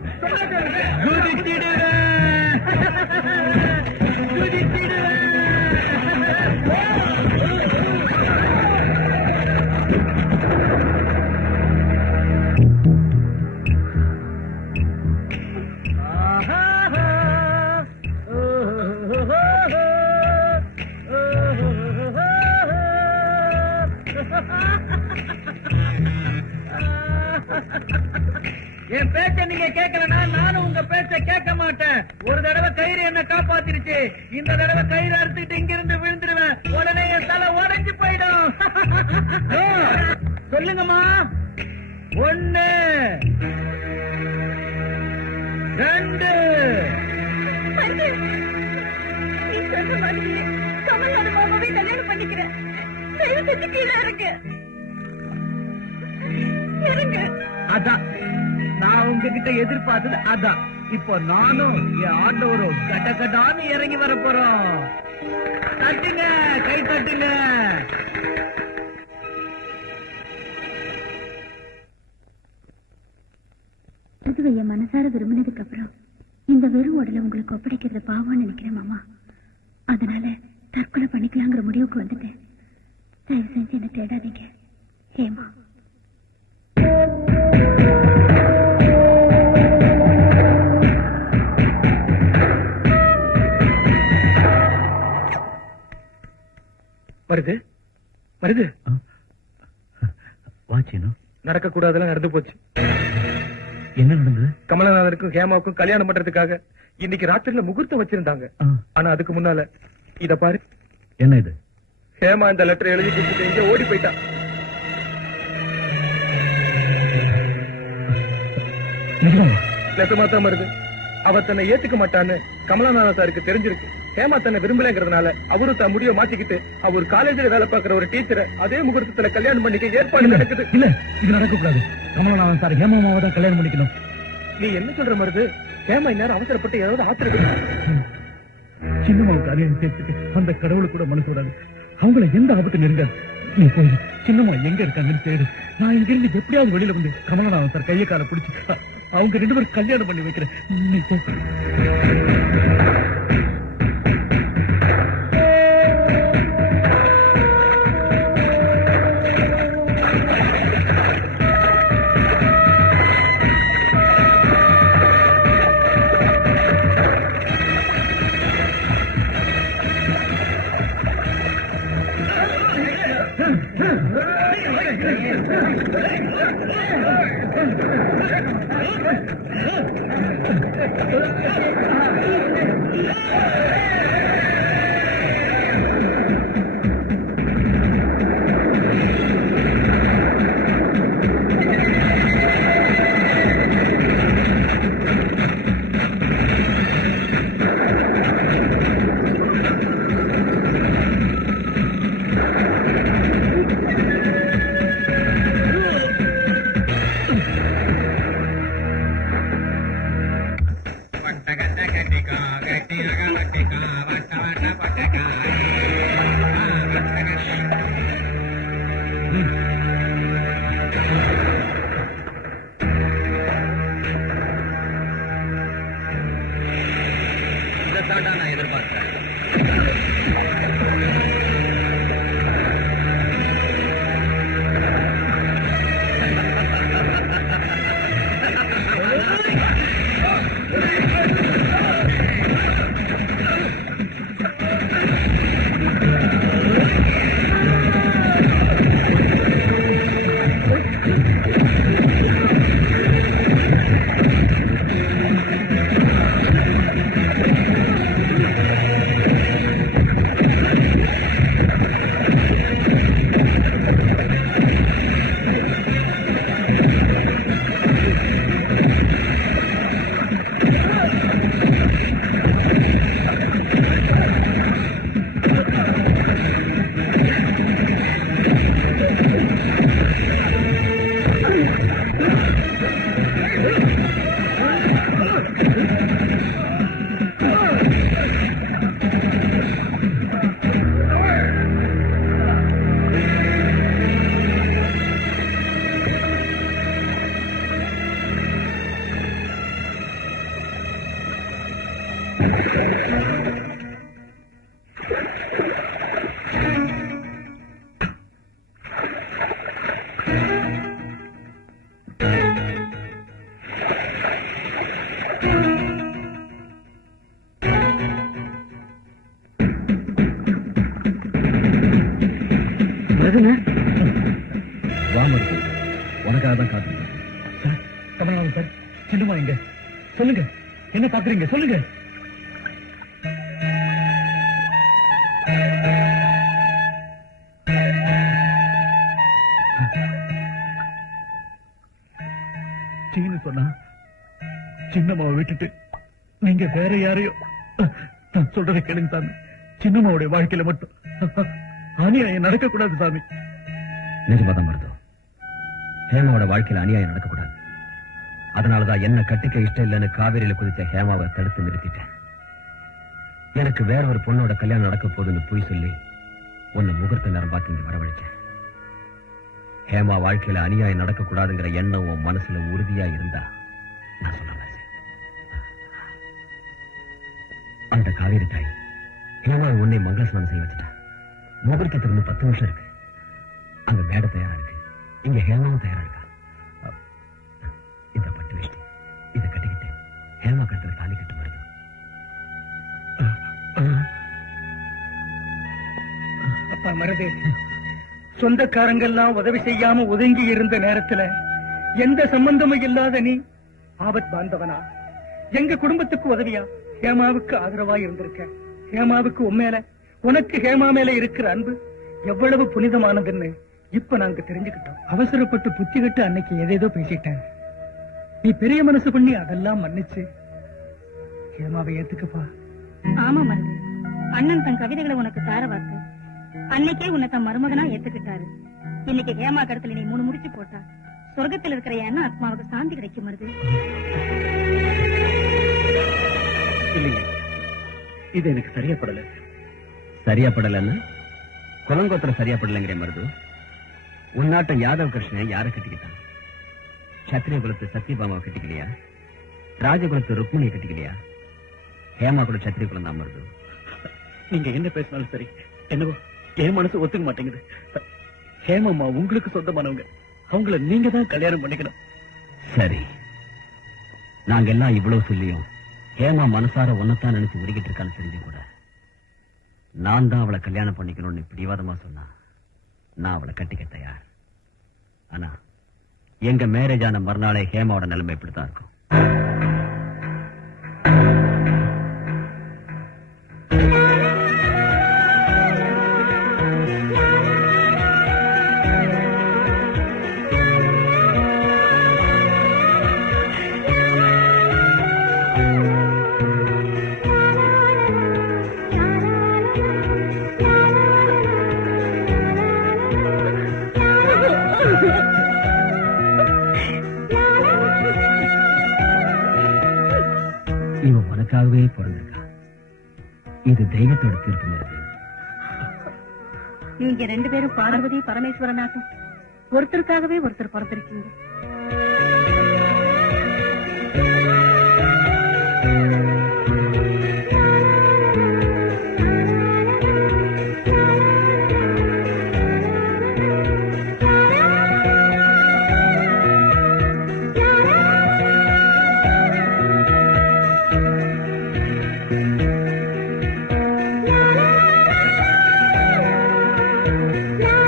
என் பேச்ச நீங்க கேட்கலன்னா நானும் உங்க பேச்ச கேட்க மாட்டேன். ஒரு தடவை கயிறு என்ன காப்பாத்திருச்சு, இந்த தடவை கயிறு அறுத்துக்கிட்டு இங்க இருந்து விழுந்துருவேன். உடனே என் தலை உடைஞ்சு போயிடும். சொல்லுங்கம்மா. 1 2 மருது, நீ சொன்ன மாதிரி கமலோட மாமாவை கல்யாணம் பண்ணிக்கிறேன். தயவு செஞ்சு கீழே இறங்கு. இறங்கு. அதான் நான் உங்ககிட்ட எதிர்பார்த்தது. அதான் இப்போ நானும் என் ஆண்டவரும் கட்டக்கட்டான்னு இறங்கி வர போறோம். தட்டுங்க, கை தட்டுங்க. புதுவைய மனசார விரும்பினதுக்கு அப்புறம் இந்த வெறும் உடலை உங்களுக்கு ஒப்படைக்கிறது பாவம்னு நினைக்கிறேன் மாமா. அதனால தற்கொலை பண்ணிக்கலாங்கிற முடிவுக்கு வந்துட்டேன். தயவு செஞ்சு என்ன தேடாதீங்க. ஹேமா. மருது, மருது, வாச்சினோ நடக்க கூடாதெல்லாம் நடந்து போச்சு. என்ன நடந்தது? கமலநாதனுக்கும் ஹேமாவுக்கும் கல்யாணம் பண்றதுக்காக இன்னைக்கு ராத்திரில முகூர்த்தம் வச்சிருந்தாங்க. ஆனா அதுக்கு முன்னால இத பாரு. என்ன இது? ஹேமா இந்த லெட்டர் எழுதி கொடுத்துட்டு இங்க ஓடி போயிட்டா. நெசமா தான் வருது. அவ தன்னை ஏத்துக்க மாட்டான்னு கமலநாதன் சாருக்கு தெரிஞ்சிருக்கு. ஹேமா தன்னை விரும்பலங்கிறதுனால அவரு தான் முடிவை மாத்திக்கிட்டு அவர் காலேஜ்ல வேலை பார்க்கிற ஒரு டீச்சரை அதே முகூர்த்தத்துல கல்யாணம் பண்ணிக்க ஏற்பாடு நடக்குது. இல்ல, இது நடக்கக்கூடாது. கமலநாதன் சார் ஹேமாவை தான் கல்யாணம் பண்ணிக்கணும். நீ என்ன சொல்ற மருது? ஹேமா இந்நேரம் அவசரப்பட்டு ஏதாவது ஆத்திரம். சின்னம்மாவுக்கு அதையும் சேர்த்துட்டு அந்த கடவுளை கூட மனசு விடாது. அவங்கள எந்த ஆபத்து நெருங்காது. நீ போய் சின்னம்மா எங்க இருக்காங்கன்னு தேடு. நான் இங்க இருந்து எப்படியாவது வெளியில வந்து கமலநாதன் சார் கையை கால பிடிச்சு அவங்க 2 பேரும் கல்யாணம் பண்ணி வைக்கிறேன். நீ போ. உனக்காக தான் காத்து. கமலநாதன் சார், சின்னம்மா எங்க? சொல்லுங்க, என்ன பாக்குறீங்க? சொல்லுங்க. சீனு சொன்னா சின்னம்மாவை விட்டுட்டு நீங்க வேற யாரையோ நான் சொல்றதை கேளுங்க சாமி. சின்னம்மாவுடைய வாழ்க்கையில மட்டும் அநியாயம் நடக்கக்கூடாது சாமி. நிஜமாதான் மருதம், ஹேமாவோட வாழ்க்கையில அநியாயம் நடக்கக்கூடாது. அதனாலதான் என்ன கட்டிக்க இஷ்டம் இல்லைன்னு காவேரியில குதிச்ச ஹேமாவை தடுத்து நிறுத்திட்டேன். எனக்கு வேற ஒரு பொண்ணோட கல்யாணம் நடக்க போகுதுன்னு போய் சொல்லி உன்னை முகூர்த்த நேரம் பார்த்து இங்க வரவழைச்சேன். ஹேமா வாழ்க்கையில அநியாயம் நடக்கக்கூடாதுங்கிற எண்ணம் உன் மனசுல உறுதியா இருந்தா நான் சொல்ல அந்த காவேரி தாய் ஹேமா உன்னை மங்களஸ்நானம் செய்ய வச்சுட்டா. முகூர்த்தத்துக்கு 10 வருஷம் இருக்கு. அங்க மேடை தயாரா இருக்கு, இங்க ஹேமாவும் தயாரா இருக்கா. இந்த பட்டு வேஷ்டி இதை கட்டிக்கிட்டு ஹேமா கட்டுற தாலி கட்டு வருது. அப்பா மருது, சொந்தக்காரங்கெல்லாம் உதவி செய்யாம ஒதுங்கி இருந்த நேரத்துல எந்த சம்பந்தமும் இல்லாத நீ ஆபத் பாந்தவனா எங்க குடும்பத்துக்கு உதவியா ஹேமாவுக்கு ஆதரவா இருந்திருக்க. ஹேமாவுக்கு உண்மையில உனக்கு ஹேமா மேல இருக்கிற அன்பு எவ்வளவு புனிதமானதுன்னு இப்ப நாங்க தெரிஞ்சுக்கிட்டோம். அவசரப்பட்டு புத்தி கட்டு அன்னைக்கு ஏதேதோ பேசிட்டேன். நீ பெரிய மனசு பண்ணி அதெல்லாம் மன்னிச்சு ஹேமாவை ஏத்துக்கப்பா. ஆமா மருது, அண்ணன் தன் கவிதைகளை உனக்கு தார வார்த்தை அன்னைக்கே உன்னை தன் மருமகனா ஏத்துக்கிட்டாரு. இன்னைக்கு ஹேமா கடத்துல நீ 3 முடிச்சு போட்டா சொர்க்கத்தில் இருக்கிற என்ன ஆத்மாவுக்கு சாந்தி கிடைக்கும் மருது. இல்லைங்க, இது எனக்கு சரியா படல. சரியா படலன்னு குலங்கோத்திர சரியா படலங்கிற மருது. உன்னாட்டம் யாதவ் கிருஷ்ணன் யார கட்டிக்கிட்டான்? சத்திரிய குலத்து சத்யபாமாவை கட்டிக்கலையா? ராஜகுலத்து ருக்மிணியை கட்டிக்கலையா? ஹேமா கூட சத்திரிய குலம் தான் மருது. நீங்க என்ன பேசினாலும் சரி, என்னவோ என் மனசு ஒத்துக்க மாட்டேங்குது. ஹேமாமா உங்களுக்கு சொந்தமானவங்க, அவங்கள நீங்க தான் கல்யாணம் பண்ணிக்கணும். சரி, நாங்க எல்லாம் இவ்வளவு சொல்லியும் ஹேமா மனசார ஒன்னத்தான் நினைச்சு உருகிட்டு இருக்கான்னு தெரிஞ்சு கூட நான் தான் அவளை கல்யாணம் பண்ணிக்கணும்னு பிடிவாதமா சொன்னா நான் அவளை கட்டிக்க தயார். ஆனா எங்க மேரேஜ் ஆன மறுநாளே ஹேமாவோட நிலைமை இப்படித்தான் இருக்கும். இவன் உனக்காகவே பிறந்திருக்கா. இது தெய்வத்தோட தீர்ப்பு மாதிரி. நீங்க 2 பேரும் பார்வதி பரமேஸ்வரனாட்டும் ஒருத்தருக்காகவே ஒருத்தர் பிறந்திருக்கீங்க. La